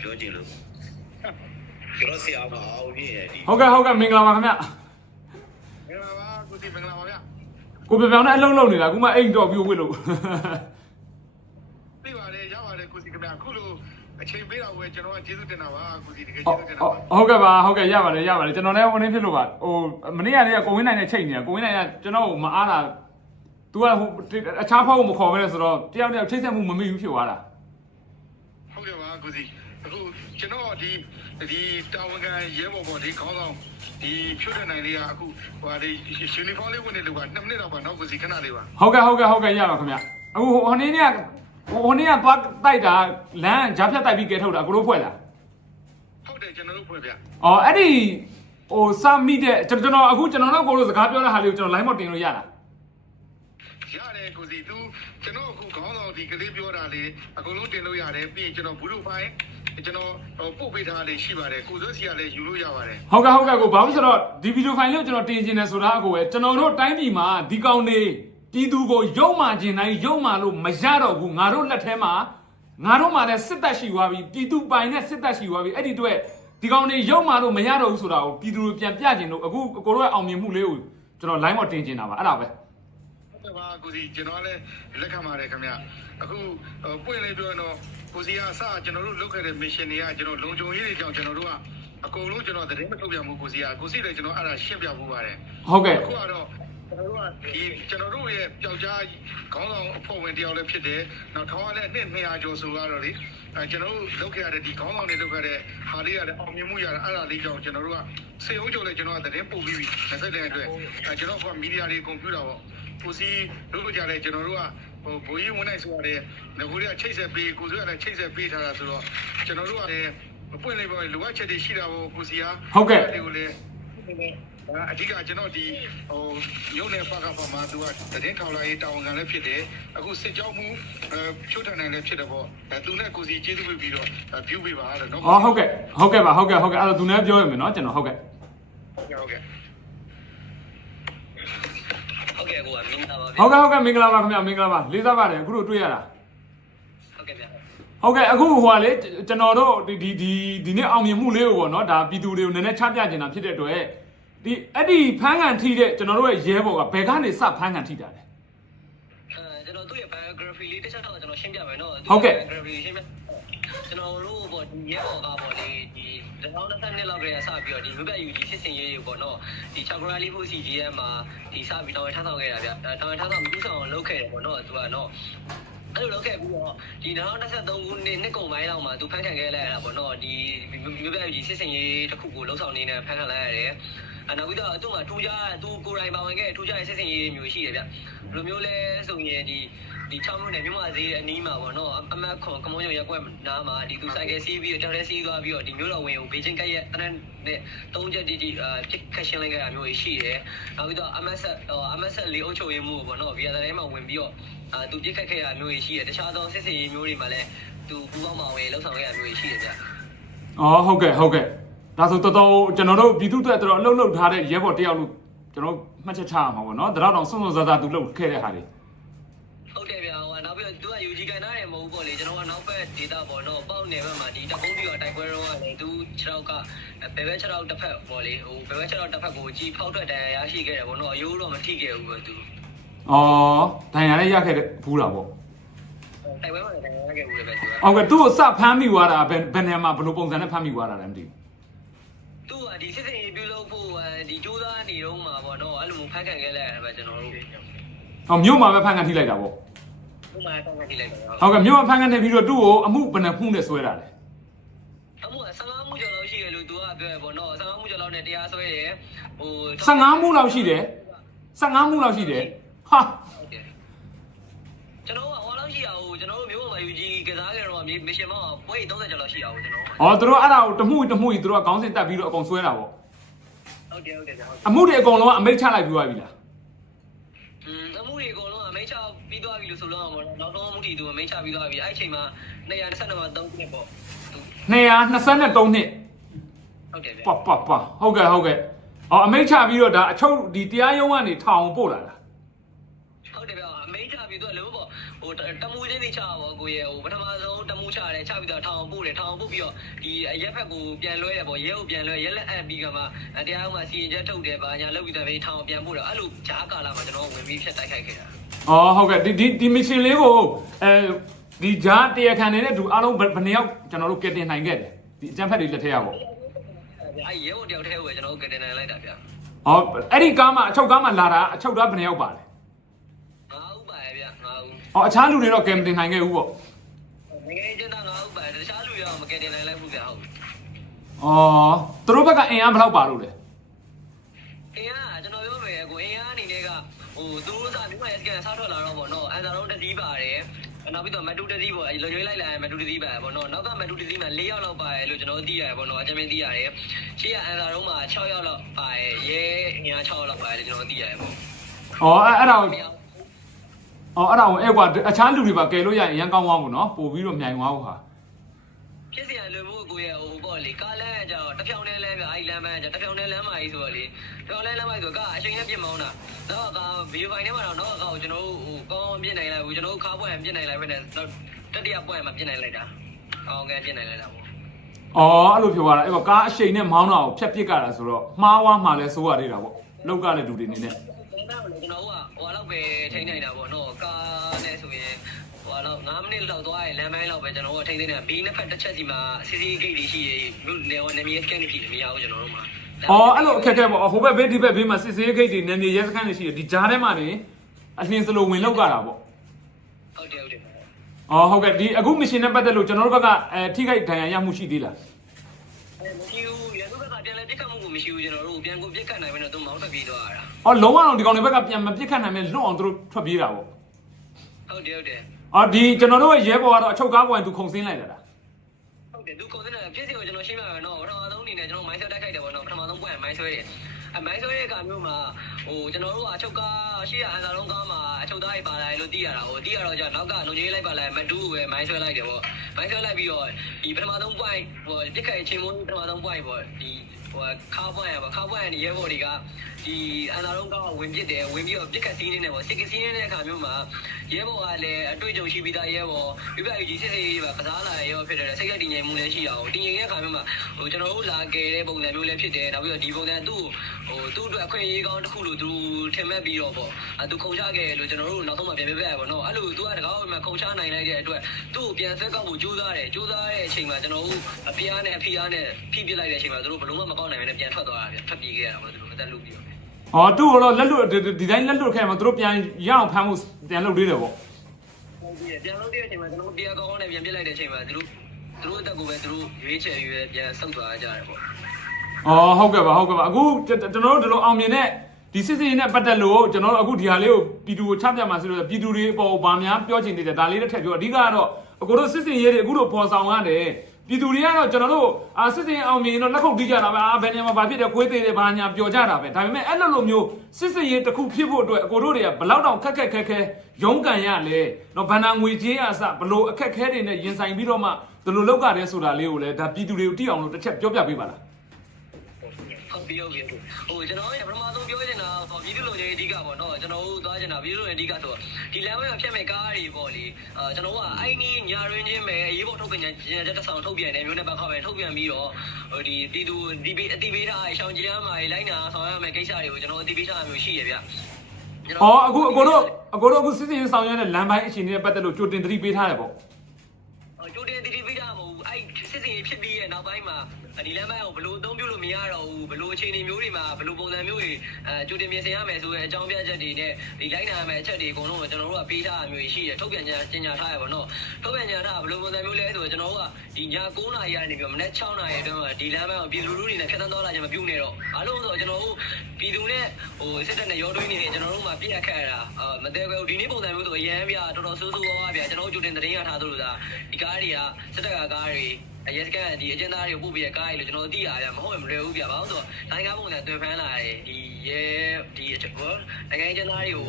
ပြောချင်လို့ကျွန်တော်ဆရာမအောင်ပြည့်ရဲ့ဒီဟုတ်ကဲ့ဟုတ်ကဲ့မင်္ဂလာပါခင်ဗျမင်္ဂလာပါကိုစီမင်္ဂလာပါဗျကိုပြောင်ပြောင်နဲ့အလုံးလုံးနေတာအခုမှအိမ်တော်ပြီးဝစ်လို့သိပါတယ်ရပါတယ်ကိုစီခင်ဗျာအခုလိုအချိန်ပေးတာဝယ်ကျွန်တော်ကကျေးဇူးတင်တာပါကိုစီတကယ်ဟုကျေးတ်ဇူးတင်တာပါဟုတ်ကဲ့ပါဟုတ်ကဲ့ရပါတယ်ရပါတယ်ကျွန်တော်လည်းဝန်ထင်းဖြစ်လို့ပါဟိုမနေ့ကတည်းကကိုဝင်းနိုင်နဲ့ချိန်နေတာကိုဝင်းနိုင်ကကျွန်တော်ကိုမအားတာ तू ကဟိုအခြားဖောက်ကိုမခေါ်ပဲလေဆိုတော့တယောက်တယောက်ချိတ်ဆက်မှုမမိဘူးဖြစ်သွားတာဟုတ်ကဲ့ပါကိုစီ အခုကျွန်တော်ဒီဒီတာဝန်ခံရဲဘော်ဘော်ဒီခေါင်းဆောင်ဒီဖြိုးတဲ့နိုင်လေးကအခုဟိုဒီယူနီဖောင်းလေးဝင်နေလို့က2မိနစ်တော့ပါနော်ကိုစီခဏလေးပါဟုတ်ကဲ့ဟုတ်ကဲ့ဟုတ်ကဲ့ရပါခင်ဗျအခုဟိုနေ့ကဟိုနေ့ကသွားတိုက်တာလမ်းဂျားဖြတ်တိုက်ပြီးကဲထုတ်တာကိုတို့ဖွဲ့တာဟုတ်တယ်ကျွန်တော်တို့ဖွဲ့ဗျအော်အဲ့ဒီဟိုစမိတဲ့ကျွန်တော်အခုကျွန်တော်တို့ကိုတို့စကားပြောတဲ့ဟာလေးကိုကျွန်တော် line မတင်လို့ရလားရတယ်ကိုစီ तू ကျွန်တော်အခုခေါင်းဆောင်ဒီကလေးပြောတာလေအကုန်လုံးတင်လို့ရတယ်ပြီးရင်ကျွန်တော်ဘူးလို့ဖိုင်း ကျွန်တော်ပို့ပေးထားလေးရှိပါတယ်ကိုစိုးစီကလည်းယူလို့ရပါတယ်ဟုတ်ကဲ့ဟုတ်ကဲ့ကိုဘာလို့ဆိုတော့ဒီဗီဒီယိုဖိုင်လေးကိုကျွန်တော်တင်ကျင်တယ်ဆိုတာအကိုပဲကျွန်တော်တို့တိုင်းပြည်မှာဒီကောင်တွေပြည်သူကိုရုံမာကျင်တိုင်းရုံမာလို့မရတော့ဘူးငါတို့လက်ထဲမှာငါတို့မှလည်းစစ်တပ်ရှိသွားပြီပြည်သူပိုင်နဲ့စစ်တပ်ရှိသွားပြီအဲ့ဒီအတွက်ဒီကောင်တွေရုံမာလို့မရတော့ဘူးဆိုတာကိုပြည်သူတွေပြန်ပြကျင်လို့အခုအကိုတို့ရဲ့အောင်မြင်မှုလေးကိုကျွန်တော် line မတင်ကျင်တာပါအဲ့ဒါပဲ ဟုတ်ကဲ့ပါကိုစီကျွန်တော်လည်းလက်ခံပါတယ်ခင်ဗျအခုပွင့်လေးပြောရင်တော့ကိုစီကအစကျွန်တော်တို့လုပ်ခဲ့တဲ့ mission တွေကကျွန်တော်လုံခြုံရေးတွေကြောင့်ကျွန်တော်တို့ကအကုန်လုံးကျွန်တော်သတင်းမထုတ်ပြန်ဘူးကိုစီကကိုစီလည်းကျွန်တော်အဲ့ဒါရှင်းပြဖို့ပါတယ်ဟုတ်ကဲ့အခုကတော့ကျွန်တော်တို့ကဒီကျွန်တော်တို့ရဲ့ပျောက်ကြားခေါင်းဆောင်အဖွဲ့ဝင်တယောက်လည်းဖြစ်တယ်နောက်ထောင်ရတဲ့နှစ်200ကျော်ဆိုတော့လေအဲကျွန်တော်တို့လုပ်ခဲ့ရတဲ့ဒီခေါင်းဆောင်တွေလုပ်ခဲ့တဲ့ဟာလေးရတယ်အောင်မြင်မှုရတာအဲ့ဒါလေးကြောင့်ကျွန်တော်တို့ကစေအောင်ကျော်လည်းကျွန်တော်ကသတင်းပို့ပြီးပြီ20တဲ့အတွက်အဲကျွန်တော်ကမီဒီယာတွေကွန်ပျူတာပေါ့ ကိုစီတို့ကြတယ်ကျွန်တော်တို့ကဟိုဘိုးကြီးဝန်နိုင်ဆိုရတယ်ငကိုတွေကချိတ်ဆက်ပေးကိုစုကလည်းချိတ်ဆက်ပေးထားတာဆိုတော့ကျွန်တော်တို့ကလည်းပွင့်လေးပေါ်လိုအပ်ချက်တွေရှိတာပေါ့ကိုစီကဟုတ်ကဲ့တွေကိုလည်းအဓိကကျွန်တော်ဒီဟိုရုံးနေပါကပါမှာသူကတည်ထောင်လာရေးတာဝန်ခံလည်းဖြစ်တယ်အခုစစ်ကြောမှုအဲဖြုတ်ထန်နိုင်လည်းဖြစ်တယ်ပေါ့အဲသူနဲ့ကိုစီကျေးဇူးပြုပြီးတော့ view ပေးပါတော့နော်အော်ဟုတ်ကဲ့ဟုတ်ကဲ့ပါဟုတ်ကဲ့ဟုတ်ကဲ့အဲ့တော့သူလည်းပြောရမယ်နော်ကျွန်တော်ဟုတ်ကဲ့ဟုတ်ကဲ့ ဟုတ်ကဲ့ကိုကမင်္ဂလာပါဗျဟုတ်ကဲ့ဟုတ်ကဲ့မင်္ဂလာပါခင်ဗျမင်္ဂလာပါလေးစားပါတယ်အခုတို့တွေ့ရတာဟုတ်ကဲ့ဗျဟုတ်ကဲ့အခုဟိုဟာလေကျွန်တော်တို့ဒီဒီဒီဒီနေ့အောင်မြင်မှုလေးကိုပေါ့နော်ဒါပြည်သူတွေကိုနည်းနည်းချပြချင်တာဖြစ်တဲ့အတွက်ဒီအဲ့ဒီဖမ်းကန်ထိတဲ့ကျွန်တော်တို့ရဲ့ရဲဘော်ကဘယ်ကနေစဖမ်းကန်ထိတာလဲအဲ ကျွန်တော်သူ့ရဲ့ biography လေးတစ်ချက်တော့ကျွန်တော်ရှင်းပြမယ်နော်ဟုတ်ကဲ့ biography ရှင်းပြကျွန်တော်တို့ပေါ့ဒီရဲဘော်ကပေါ့လေဒီ2020လောက်ကလေးစပြီးတော့ဒီလူပြ UG စစ်စင်ရေးတွေပေါ့နော်ဒီချောက်ကရာလီဖို့ CGM မှာဒီစပြီးတော့ထားဆောင်ခဲ့တာဗျအဲတောင်ထားဆောင်ပြီးဆောင်လုပ်ခဲ့တယ်ပေါ့နော်သူကနော်အဲ့လိုလုပ်ခဲ့ပြီးတော့ဒီ2023ခုနှစ်နှစ်ကုန်ပိုင်းလောက်မှာသူဖန်ခံခဲ့လိုက်ရတာပေါ့နော်ဒီမြို့ပြ UG စစ်စင်ရေးတစ်ခုကိုလှုပ်ဆောင်နေနဲ့ဖန်ခံလိုက်ရတယ်အ နောက်ပြီးတော့သူ့မှာထူးခြားသူကိုယ်တိုင်ပါဝင်ခဲ့ထူးခြားတဲ့စစ်စင်ရေးမျိုးရှိတယ်ဗျဘယ်လိုမျိုးလဲဆိုရင်ဒီဒီချောင်းမြို့နယ်မြို့မဈေးအနီးမှာပေါ့နော်အမတ်ခွန်ကမုံရုံရက်ကွက်နားမှာဒီသူဆိုင်ကယ်စီးပြီးတော့တောက်တဲ့စီးသွားပြီးတော့ဒီမြို့တော်ဝင်ကိုဘေကျင်းကက်ရဲ့တနက်နဲ့သုံးချက်တီတီအာပြစ်ခတ်ရှင်းလိုက်ကြတာမျိုးရှိတယ်နောက်ပြီးတော့ MS MS လေးအုပ်ချုပ်ရေးမှုပေါ့နော်ဗီယာတိုင်းမှာဝင်ပြီးတော့အာသူပြစ်ခတ်ခဲ့ရမျိုးရှိတယ်တခြားသောစစ်စင်ရေးမျိုးတွေမှာလည်းသူပူပေါင်းပါဝင်လှုပ်ဆောင်ခဲ့ရမျိုးရှိတယ်ဗျအော်ဟုတ်ကဲ့ဟုတ်ကဲ့ ဒါဆိုတော်တော်ကျွန်တော်တို့ပြည်သူတွေတော်တော်အလုပ်လုပ်ထားတဲ့ရဲဘော်တယောက်လို့ကျွန်တော်မှတ်ချက်ချရမှာပေါ့နော်ဒါတော့တော့စွန့်စွန့်စားစားသူလုပ်ခဲ့တဲ့ဟာတွေဟုတ်တယ်ဗျာဟိုနောက်ပြီးတော့သူက UG ကန်နားရမဟုတ်ဘူးပေါ့လေကျွန်တော်ကနောက်ဘက်ဒေတာပေါ့နော်ပေါ့နယ်ဘက်မှာဒီတကုန်းတီရောတိုက်ပွဲတော့ကလည်းသူ6ရောက်ကဘယ်ဘက်6ရောက်တစ်ဖက်ပေါ့လေဟိုဘယ်ဘက်6ရောက်တစ်ဖက်ကိုကြီးဖောက်ထွက်တယ်ရရှိခဲ့တယ်ပေါ့နော်အယိုးတော့မထိခဲ့ဘူးပေါ့သူအော်ဒဏ်ရာလည်းရခဲ့တဲ့ဘူးတာပေါ့တိုက်ပွဲမှာလည်းတိုက်ခဲ့ဘူးလေပဲသူကဟုတ်ကဲ့သူ့ကိုစဖမ်းမိသွားတာဘယ်ဘယ်နေရာမှာဘယ်လိုပုံစံနဲ့ဖမ်းမိသွားတာလဲမသိဘူး သူကဒီစစ်စင်ရေးပြုလုပ်ဖို့ဒီကြိုးစားနေတော့မှာပေါ့နော်အဲ့လိုမျိုးဖန်ခံခဲ့လိုက်ရတယ်ပဲကျွန်တော်တို့ဟောမြို့မှာပဲဖမ်းကန်ထိလိုက်တာပေါ့ဥမာဖန်ခံကြည့်လိုက်တော့ဟုတ်ကဲ့မြို့မှာဖမ်းကန်နေပြီးတော့သူ့ကိုအမှုဘယ်နှမှုနဲ့ဆွဲတာလဲအမှုက15မှုကျော်လောက်ရှိတယ်လို့သူကပြောရပေါ့နော်15မှုကျော်လောက်နဲ့တရားစွဲရဟို15မှုလောက်ရှိတယ်15မှုလောက်ရှိတယ်ဟာဟုတ်တယ်ကျွန်တော်ကဟော လောက်ရှိရအောင်ကျွန်တော်တို့မျိုးပေါ်မှာယူကြီးကစားကြတော့မရှင်မောပွဲ30ကျော်လောက်ရှိရအောင်ကျွန်တော်။အော်သူတို့အဲ့ဒါကိုတမှုတမှုကြီးသူတို့ကခေါင်းစဉ်တက်ပြီးတော့အကုန်ဆွဲတာပေါ့ဟုတ်တယ်ဟုတ်တယ်ဟုတ်။အမှုတွေအကုန်လုံးကအမိတ်ချလိုက်ပြီးသွားပြီလားอืมအမှုတွေအကုန်လုံးအမိန့်ချပြီးသွားပြီလို့ဆိုလို့အောင်ပေါ့နောက်ဆုံးအမှုတွေသူအမိန့်ချပြီးသွားပြီအဲ့ချိန်မှာ222မှာ3နှစ်ပေါ့။223နှစ်ဟုတ်တယ်ဗျပပပဟုတ်ကဲ့ဟုတ်ကဲ့။အော်အမိတ်ချပြီးတော့ဒါအချုပ်ဒီတရားရုံးကနေထောင်ပို့လာတာဟုတ်တယ်ဗျအမိန့်ချပြီးတော့လည်းပေါ့ဟို တမူချင်းနေချပါဘောကိုရဲ့ဟိုပထမဆုံးတမူချတယ်ချပြီးတော့ထောင်ပို့တယ်ထောင်ပို့ပြီးတော့ဒီရက်ဖက်ကိုပြန်လွှဲတယ်ပေါ့ရဲကိုပြန်လွှဲရက်လက်အပ်ပြီးကမှတရားဥပမာစီရင်ချက်ထုတ်တယ်ဗာညာလုပ်ပြီးတော့ဘေးထောင်ပြန်ပို့တယ်အဲ့လိုဂျားကာလာမှာကျွန်တော်ဝင်ပြီးဖြတ်တိုက်ခိုက်ခဲ့တာအော်ဟုတ်ကဲ့ဒီဒီဒီမရှင်လေးကိုအဲဒီဂျားတရားခံနေတဲ့သူအားလုံးဘယ်ဘယ်နှစ်ယောက်ကျွန်တော်တို့ကယ်တင်နိုင်ခဲ့တယ်ဒီအကြမ်းဖက်တွေလက်ထက်ရပေါ့အဲ့ရဲကိုတယောက်တည်းကိုပဲကျွန်တော်တို့ကတင်နိုင်လိုက်တာဗျာအော်အဲ့ဒီကားမှာအချုပ်ကားမှာလာတာအချုပ်ကားဘယ်နှစ်ယောက်ပါလဲငါဥပါရဲ့ဗျာငါဥ အော်အခြားလူတွေတော့ကယ်မတင်နိုင်ခဲ့ဘူးပေါ့ငယ်ချင်းသားငါဥပါရဲ့တခြားလူရောမကတင်နိုင်လိုက်ဘူးဗျာဟုတ်အော်သူတို့ဘက်ကအင်အားဘယ်လောက်ပါလို့လဲအင်းကကျွန်တော်ပြောမယ်ကိုအင်းအားအနေနဲ့ကဟိုသူတို့ကမြို့မှာစကန်စားထွက်လာတော့ဗောနော်အန်စာလုံးတတိပါတယ်နောက်ပြီးတော့မတူတတိပေါ့အဲလွန်ရွေးလိုက်လာရင်မတူတတိပါဗောနော်နောက်ကမတူတတိမှာ၄ယောက်လောက်ပါတယ်လို့ကျွန်တော်သိရတယ်ဗောနော်အကြမ်းသိရတယ်ရှေ့ကအန်စာလုံးမှာ6ယောက်လောက်ပါတယ်ရဲအင်အား6ယောက်လောက်ပါတယ်လို့ကျွန်တော်သိရတယ်ဗောအော်အဲ့အဲ့ဒါကို အော်အဲ့ဒါကိုအဲ့ကွာအခြားလူတွေပါကယ်လို့ရရင်ရန်ကောင်းသွားဘူးနော်ပို့ပြီးတော့မြိုင်သွားဘူးဟာဖြစ်စီရလွယ်မှုကိုရဲ့ဟိုပေါ့လေကားလမ်းကကျတော့တဖြောင်းနဲ့လမ်းပြအဲ့လမ်းမှကျတဖြောင်းနဲ့လမ်းမကြီးဆိုတော့လေတဖြောင်းနဲ့လမ်းမကြီးဆိုကအချိန်နဲ့ပြစ်မောင်းတာနောက်ကဗီဒီယိုဖိုင်ထဲမှာတော့နောက်ကကိုကျွန်တော်ဟိုကောင်းပြစ်နိုင်လိုက်ဘူးကျွန်တော်ခါပွဲပြစ်နိုင်လိုက်ပဲနဲ့တတိယပွဲမှာပြစ်နိုင်လိုက်တာအောင်းကပြစ်နိုင်လိုက်တာပေါ့အော်အဲ့လိုပြောရတာအဲ့ကွာကားအရှိန်နဲ့မောင်းတာကိုဖြတ်ပစ်ကြတာဆိုတော့မှားဝါမှာလဲစိုးရသေးတာပေါ့လောက်ကလည်းလူတွေနေနဲ့ ကျွန်တော်ကကျွန်တော်ကဟိုလောက်ပဲထိန်းနိုင်တာပေါ့နော်ကားနဲ့ဆိုရင်ဟိုတော့9မိနစ်လောက်သွားရင်လမ်းပိုင်းလောက်ပဲကျွန်တော်ကထိန်းသိမ်းနေတာဘီးနှစ်ဖက်တစ်ချက်စီမှာစီစီဂိတ်တွေရှိရမြို့နယ်ဝင်နေမြေစကန်တွေရှိတယ်မရဘူးကျွန်တော်တို့မှာအော်အဲ့လိုအခက်အခဲပေါ့ဟိုဘက်ဘေးဒီဘက်ဘေးမှာစစ်စေးဂိတ်တွေနေနေရဲစခန်းတွေရှိတယ်ဒီကြားထဲမှာနေအလင်းစလိုဝင်လောက်ကြတာပေါ့ဟုတ်တယ်ဟုတ်တယ်အော်ဟုတ်ကဲ့ဒီအခုမရှင်နဲ့ပတ်သက်လို့ကျွန်တော်တို့ဘက်ကအဲထိခိုက်ဒဏ်ရာရမှုရှိသေးလားမရှိဘူးရသူက ပြန်လဲပြစ်ခတ်မှုကိုမရှိဘူးကျွန်တော်တို့ပြန်ကိုပြစ်ခတ်နိုင်မယ်တော့သူမောင်းထွက်ပြေးသွားတာအော်လုံးဝအောင်ဒီကောင်တွေဘက်ကပြန်မပစ်ခတ်နိုင်မဲ့လွတ်အောင်သူတို့ထွက်ပြေးတာပေါ့ဟုတ်တယ်ဟုတ်တယ်အော်ဒီကျွန်တော်တို့ရဲ့ရဲဘော်ကတော့အချုပ်ကားပေါ်ရင်သူခုံစင်းလိုက်တာလားဟုတ်တယ်သူကုန်စင်တာပြစ်စီကိုကျွန်တော်ရှင်းပြမယ်နော်ပထမဆုံးအနေနဲ့ကျွန်တော်မိုင်းဆွဲတိုက်ခိုက်တယ်ပေါ့နော်ပထမဆုံးပွင့်မိုင်းဆွဲတယ်အမိုင်းဆွဲတဲ့အခါမျိုးမှာ ဟိုကျွန်တော်တို့ကအချုပ်ကားရှေ့ကအန်စာလုံးကားမှာအချုပ်သားတွေပါလာတယ်လို့သိရတာဟိုသိရတော့じゃနောက်ကလုံကြီးလိုက်ပါလာမတူးပဲမိုင်းဆွဲလိုက်တယ်ပေါ့မိုင်းဆွဲလိုက်ပြီးတော့ဒီပထမဆုံးပွင့်ဟိုပြစ်ခတ်ချင်းမိုးပထမဆုံးပွင့်ပေါ့ဒီ ဟိုခါပွင့်ရပါခါပွင့်ရရဲဘော်တွေကဒီအန်စာလုံးကားဝင်ပစ်တယ်ဝင်ပြီးတော့ပြစ်ခတ်စီးနေတယ်ပေါ့စစ်ကစီးနေတဲ့အခါမျိုးမှာရဲဘော်ကလည်းအတွေ့အကြုံရှိပြီးသားရဲဘော်ပြပြကြီးစစ်စစ်ရေးပါကစားလာရဲဘော်ဖြစ်တယ်စိတ်ကတည်ငြိမ်မှုလည်းရှိတာကိုတည်ငြိမ်တဲ့အခါမျိုးမှာဟိုကျွန်တော်တို့လာကြတဲ့ပုံစံမျိုးလည်းဖြစ်တယ်နောက်ပြီးတော့ဒီပုံစံသူ့ဟိုသူ့အတွက်အခွင့်အရေးကောင်းတစ်ခုလို့သူထင်မဲ့ပြီးတော့ပေါ့အဲသူခုံချခဲ့လို့ကျွန်တော်တို့နောက်ဆုံးမှပြန်ပြပြရပါတော့အဲ့လိုသူကတကားမှခုံချနိုင်လိုက်တဲ့အတွက်သူ့ကိုပြန်ဆက်ကောက်ဖို့ကြိုးစားတယ်ကြိုးစားတဲ့အချိန်မှာကျွန်တော်တို့အပြားနဲ့အဖီအားနဲ့ဖိပစ်လိုက်တဲ့အချိန်မှာသူတို့ဘလုံးမမကောက်နိုင်ဘဲနဲ့ပြန်ထွက်သွားတာပြန်ထွက်ပြေးခဲ့ရတာပေါ့သူတို့အသက်လုပြီးတော့အော်သူ့ကတော့လက်လွတ်ဒီတိုင်းလက်လွတ်ခဲ့မှာသူတို့ပြန်ရအောင်ဖမ်းမှုပြန်လုပ်သေးတယ်ပေါ့ဟုတ်ပြီပြန်လို့တဲ့အချိန်မှာကျွန်တော်တရားကောင်းကောင်းနဲ့ပြန်ပြစ်လိုက်တဲ့အချိန်မှာသူတို့သူတို့အတက်ကိုပဲသူတို့ရွေးချယ်ရွေးပြန်ဆုတ်သွားကြတယ်ပေါ့အော်ဟုတ်ကဲ့ပါဟုတ်ကဲ့ပါအခုကျွန်တော်တို့ဒီလိုအောင်မြင်တဲ့ဒီစစ်စစ်နဲ့ပတ်သက်လို့ကျွန်တော်တို့အခုဒီဟာလေးကိုပြည်သူကိုချပြမှာဆိုလို့ပြည်သူတွေအပေါ်ဗာများပြောချင်နေတယ်ဒါလေးတစ်ထပ်ပြောအဓိကကတော့အကိုတို့စစ်စစ်ရေးတွေအခုလိုပေါ်ဆောင်ရတယ် ပြည်သူတွေကတော့ကျွန်တော်တို့အာစစ်စစ်အောင်မြင်တော့လက်ခုပ်တီးကြတာပဲအာဘယ်နေမှာဘာဖြစ်တယ်ကိုယ်သေးတယ်ဘာညာပြောကြတာပဲဒါပေမဲ့အဲ့လိုလိုမျိုးစစ်စစ်ရေးတစ်ခုဖြစ်ဖို့အတွက်အကိုတို့တွေကဘလောက်တောင်ခက်ခက်ခက်ခဲရုန်းကန်ရလဲနော်ဗန္နာငွေကြေးအစဘလို့အခက်ခဲတွေနဲ့ရင်ဆိုင်ပြီးတော့မှဒီလိုလောက်ကြတယ်ဆိုတာလေးကိုလည်းဒါပြည်သူတွေကိုတိအောင်လို့တစ်ချက်ပြောပြပေးပါလားဟုတ် ပြီဟုတ်ပြီဟိုကျွန်တော်ရပထမဆုံးပြောချင်တာဟောပြည်သူ့လူကြီးအဓိကပေါ့နော်ကျွန်တော်တို့သွားချင်တာပြည်သူ့လူကြီးအဓိကဆိုဒီလမ်းဝဲမှာဖြတ်မဲ့ကားတွေပေါ့လေအာကျွန်တော်ကအဲ့ဒီညာရင်းချင်းပဲအရေးပေါ်ထုတ်ပြန်ချက်တစ်ဆောင်ထုတ်ပြန်တယ်မျိုးနဲ့ပတ်ခါပဲထုတ်ပြန်ပြီးတော့ဟိုဒီပြည်သူဒီအတိပေးထားရှောင်းကြီးလမ်းမှာလိုက်နာဆောင်ရမယ်ကိစ္စတွေကိုကျွန်တော်အတိပေးထားမျိုးရှိရဗျ။အော်အခုအကိုတို့အကိုတို့အခုစစ်စင်ဆောင်ရွက်တဲ့လမ်းပိုင်းအခြေအနေနဲ့ပတ်သက်လို့ကြိုတင်သတိပေးထားတယ်ပေါ့ကျိုးတင်တိပေးတာမဟုတ်ဘူးအဲ့စစ်စင်ဖြစ်ပြီးရဲ့နောက်ပိုင်းမှာ ဒီလမ်းပိုင်းကိုဘလို့အသုံးပြုလို့မရတော့ဘူးဘလို့အခြေအနေမျိုးတွေမှာဘလို့ပုံစံမျိုးတွေအဲကျိုးတင်ပြင်ဆင်ရမယ်ဆိုတဲ့အကြောင်းပြချက်တွေနဲ့ဒီလိုက်နာရမယ်အချက်တွေအကုန်လုံးကိုကျွန်တော်တို့ကပေးထားရမျိုးရှိတယ်ထုတ်ပြန်ကြညညာထားရပါတော့ထုတ်ပြန်ကြထားဘလို့ပုံစံမျိုးလဲဆိုတော့ကျွန်တော်တို့ကဒီည9နာရီကနေပြီးမနက်6နာရီအတွင်းမှာဒီလမ်းပိုင်းကိုပြည်သူလူထုတွေနဲ့ဖြတ်သန်းသွားလာကြမပြုနေတော့ဘာလို့ဆိုတော့ကျွန်တော်တို့ပြည်သူနဲ့ဟိုစစ်တပ်နဲ့ရောတွင်းနေကျွန်တော်တို့မှပြည့်အခက်ရတာမသေးဘူးဒီနေ့ပုံစံမျိုးဆိုအရန်ပြတော်တော်ဆိုးဆိုးဝါးဝါးပြကျွန်တော်တို့ကျိုးတင်သတင်းရထားသလိုသာဒီကားတွေကစစ်တပ်ကကားတွေအ ရက်စကန်ဒီအကျဉ်းသားတွေကိုပို့ပြီးကားတွေလို့ကျွန်တော်သိရရမဟုတ်မလွယ်ဘူးပြဘာလို့ဆိုတော့နိုင်ငံပုံစံတွင်ဖမ်းလာတယ်ဒီရဲဒီအချက်ကိုနိုင်ငံကျဉ်းသားတွေကို